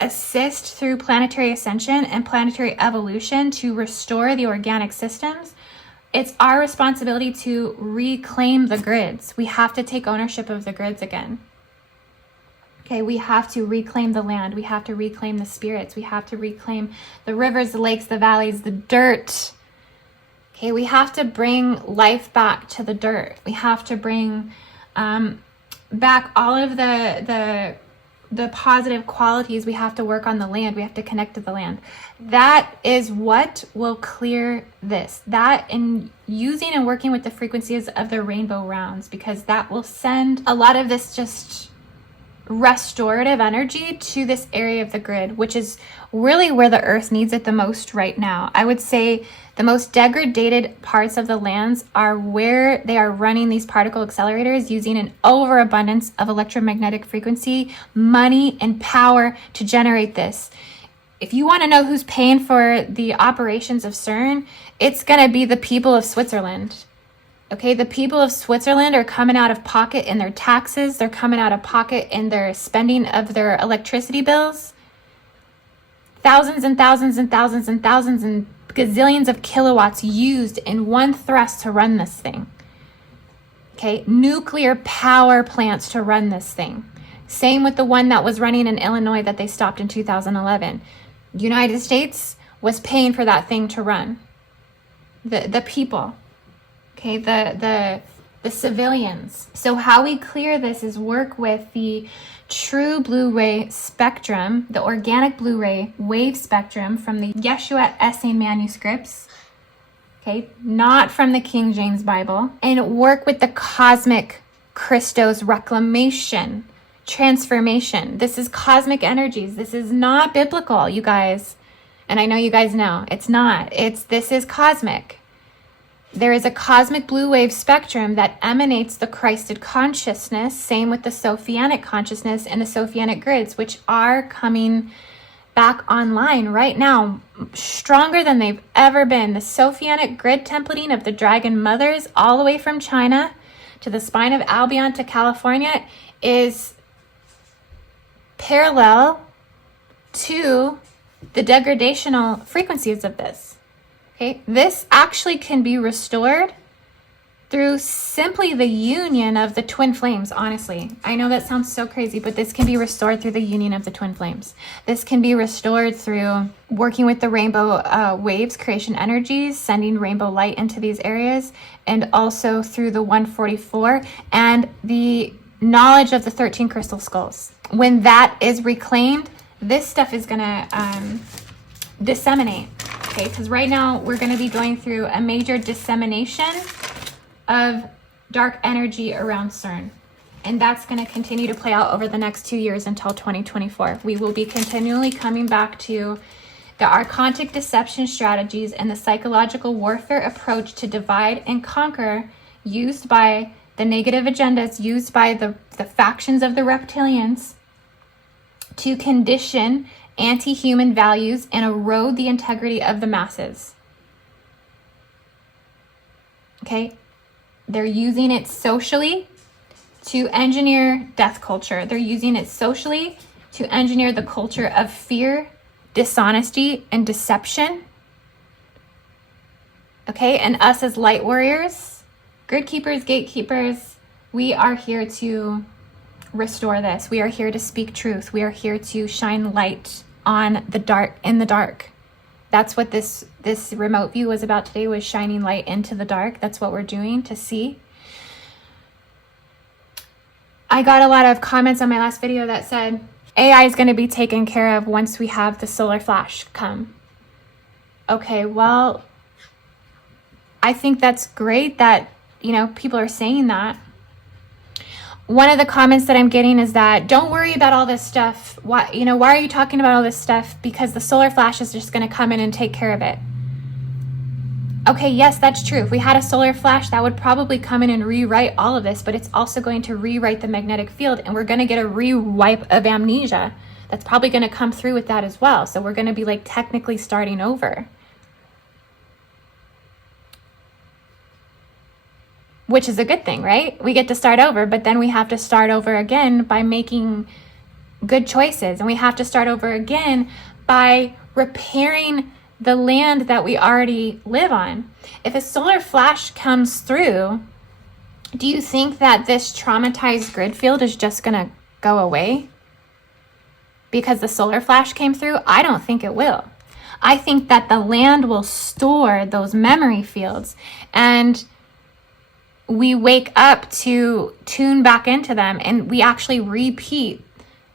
assist through planetary ascension and planetary evolution to restore the organic systems. It's our responsibility to reclaim the grids. We have to take ownership of the grids again. Okay, we have to reclaim the land. We have to reclaim the spirits. We have to reclaim the rivers, the lakes, the valleys, the dirt. Okay, we have to bring life back to the dirt. We have to bring back all of the positive qualities. We have to work on the land. We have to connect to the land. That is what will clear this. That, and using and working with the frequencies of the rainbow rounds, because that will send a lot of this just restorative energy to this area of the grid, which is really where the earth needs it the most right now. I would say the most degraded parts of the lands are where they are running these particle accelerators using an overabundance of electromagnetic frequency, money, and power to generate this. If you want to know who's paying for the operations of CERN, it's going to be the people of Switzerland. Okay, the people of Switzerland are coming out of pocket in their taxes. They're coming out of pocket in their spending of their electricity bills. Thousands and thousands and thousands and thousands and gazillions of kilowatts used in one thrust to run this thing. Okay, nuclear power plants to run this thing. Same with the one that was running in Illinois that they stopped in 2011. United States was paying for that thing to run. The people. Okay, the civilians. So how we clear this is work with the true Blu-ray spectrum, the organic Blu-ray wave spectrum from the Yeshua Essene manuscripts, okay, not from the King James Bible, and work with the cosmic Christos reclamation, transformation. This is cosmic energies. This is not biblical, you guys. And I know you guys know, it's not. This is cosmic. There is a cosmic blue wave spectrum that emanates the Christed consciousness, same with the Sophianic consciousness and the Sophianic grids, which are coming back online right now, stronger than they've ever been. The Sophianic grid templating of the Dragon Mothers, all the way from China to the spine of Albion to California, is parallel to the degradational frequencies of this. Okay, this actually can be restored through simply the union of the twin flames, honestly. I know that sounds so crazy, but this can be restored through the union of the twin flames. This can be restored through working with the rainbow waves, creation energies, sending rainbow light into these areas, and also through the 144 and the knowledge of the 13 crystal skulls. When that is reclaimed, this stuff is gonna disseminate. Okay, because right now we're going to be going through a major dissemination of dark energy around CERN. And that's going to continue to play out over the next 2 years until 2024. We will be continually coming back to the archontic deception strategies and the psychological warfare approach to divide and conquer used by the negative agendas, used by the factions of the reptilians to condition anti-human values and erode the integrity of the masses. Okay? They're using it socially to engineer death culture. They're using it socially to engineer the culture of fear, dishonesty, and deception. Okay, and us as light warriors, grid keepers, gatekeepers, we are here to restore this. We are here to speak truth. We are here to shine light on the dark, in the dark. That's what this remote view was about today, was shining light into the dark. That's what we're doing to see. I got a lot of comments on my last video that said, AI is going to be taken care of once we have the solar flash come. Okay, well, I think that's great that, people are saying that. One of the comments that I'm getting is that, don't worry about all this stuff. Why are you talking about all this stuff? Because the solar flash is just going to come in and take care of it. Okay, yes, that's true. If we had a solar flash, that would probably come in and rewrite all of this, but it's also going to rewrite the magnetic field, and we're going to get a rewipe of amnesia. That's probably going to come through with that as well. So we're going to be like technically starting over. Which is a good thing, right? We get to start over, but then we have to start over again by making good choices. And we have to start over again by repairing the land that we already live on. If a solar flash comes through, do you think that this traumatized grid field is just going to go away because the solar flash came through? I don't think it will. I think that the land will store those memory fields, and we wake up to tune back into them, and we actually repeat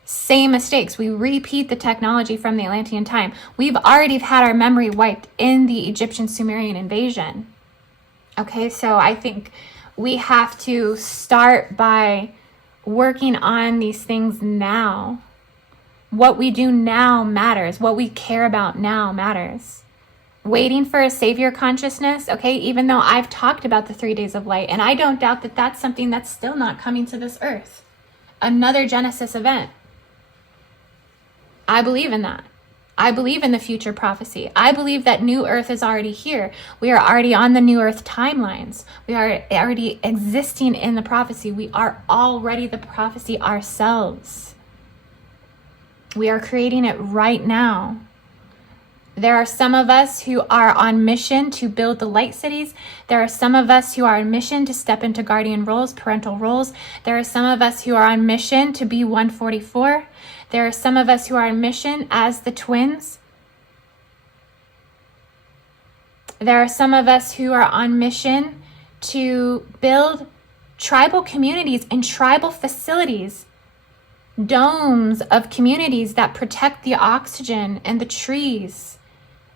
same mistakes. We repeat the technology from the Atlantean time. We've already had our memory wiped in the Egyptian Sumerian invasion. Okay, so I think we have to start by working on these things now. What we do now matters. What we care about now matters. Waiting for a savior consciousness, okay, even though I've talked about the 3 days of light, and I don't doubt that that's something that's still not coming to this earth. Another Genesis event. I believe in that. I believe in the future prophecy. I believe that new earth is already here. We are already on the new earth timelines. We are already existing in the prophecy. We are already the prophecy ourselves. We are creating it right now. There are some of us who are on mission to build the light cities. There are some of us who are on mission to step into guardian roles, parental roles. There are some of us who are on mission to be 144. There are some of us who are on mission as the twins. There are some of us who are on mission to build tribal communities and tribal facilities, domes of communities that protect the oxygen and the trees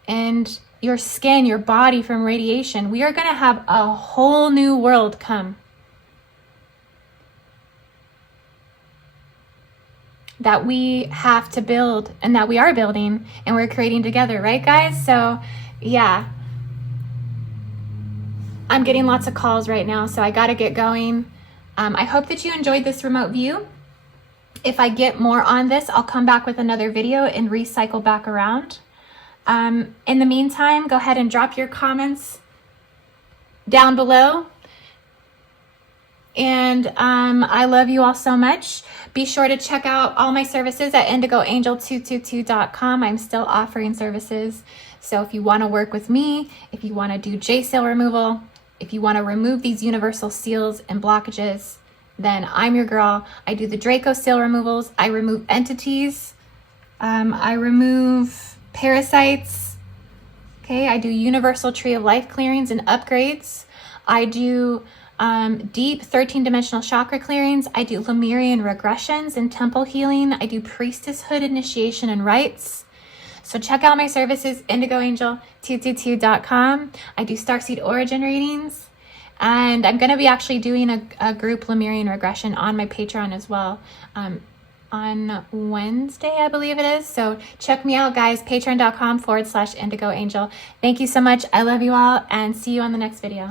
and your skin, your body from radiation. We are going to have a whole new world come that we have to build, and that we are building, and we're creating together, right, guys? So, yeah. I'm getting lots of calls right now, so I got to get going. I hope that you enjoyed this remote view. If I get more on this, I'll come back with another video and recycle back around. In the meantime, go ahead and drop your comments down below. And I love you all so much. Be sure to check out all my services at indigoangel222.com. I'm still offering services. So if you want to work with me, if you want to do J-seal removal, if you want to remove these universal seals and blockages, then I'm your girl. I do the Draco seal removals. I remove entities. I remove parasites. Okay, I do universal tree of life clearings and upgrades. I do deep 13-dimensional chakra clearings. I do Lemurian regressions and temple healing. I do priestesshood initiation and rites. So check out my services, indigoangel222.com. I do starseed origin readings. And I'm going to be actually doing a group Lemurian regression on my Patreon as well on Wednesday, I believe it is. So check me out, guys. Patreon.com/indigoangel. Thank you so much. I love you all, and see you on the next video.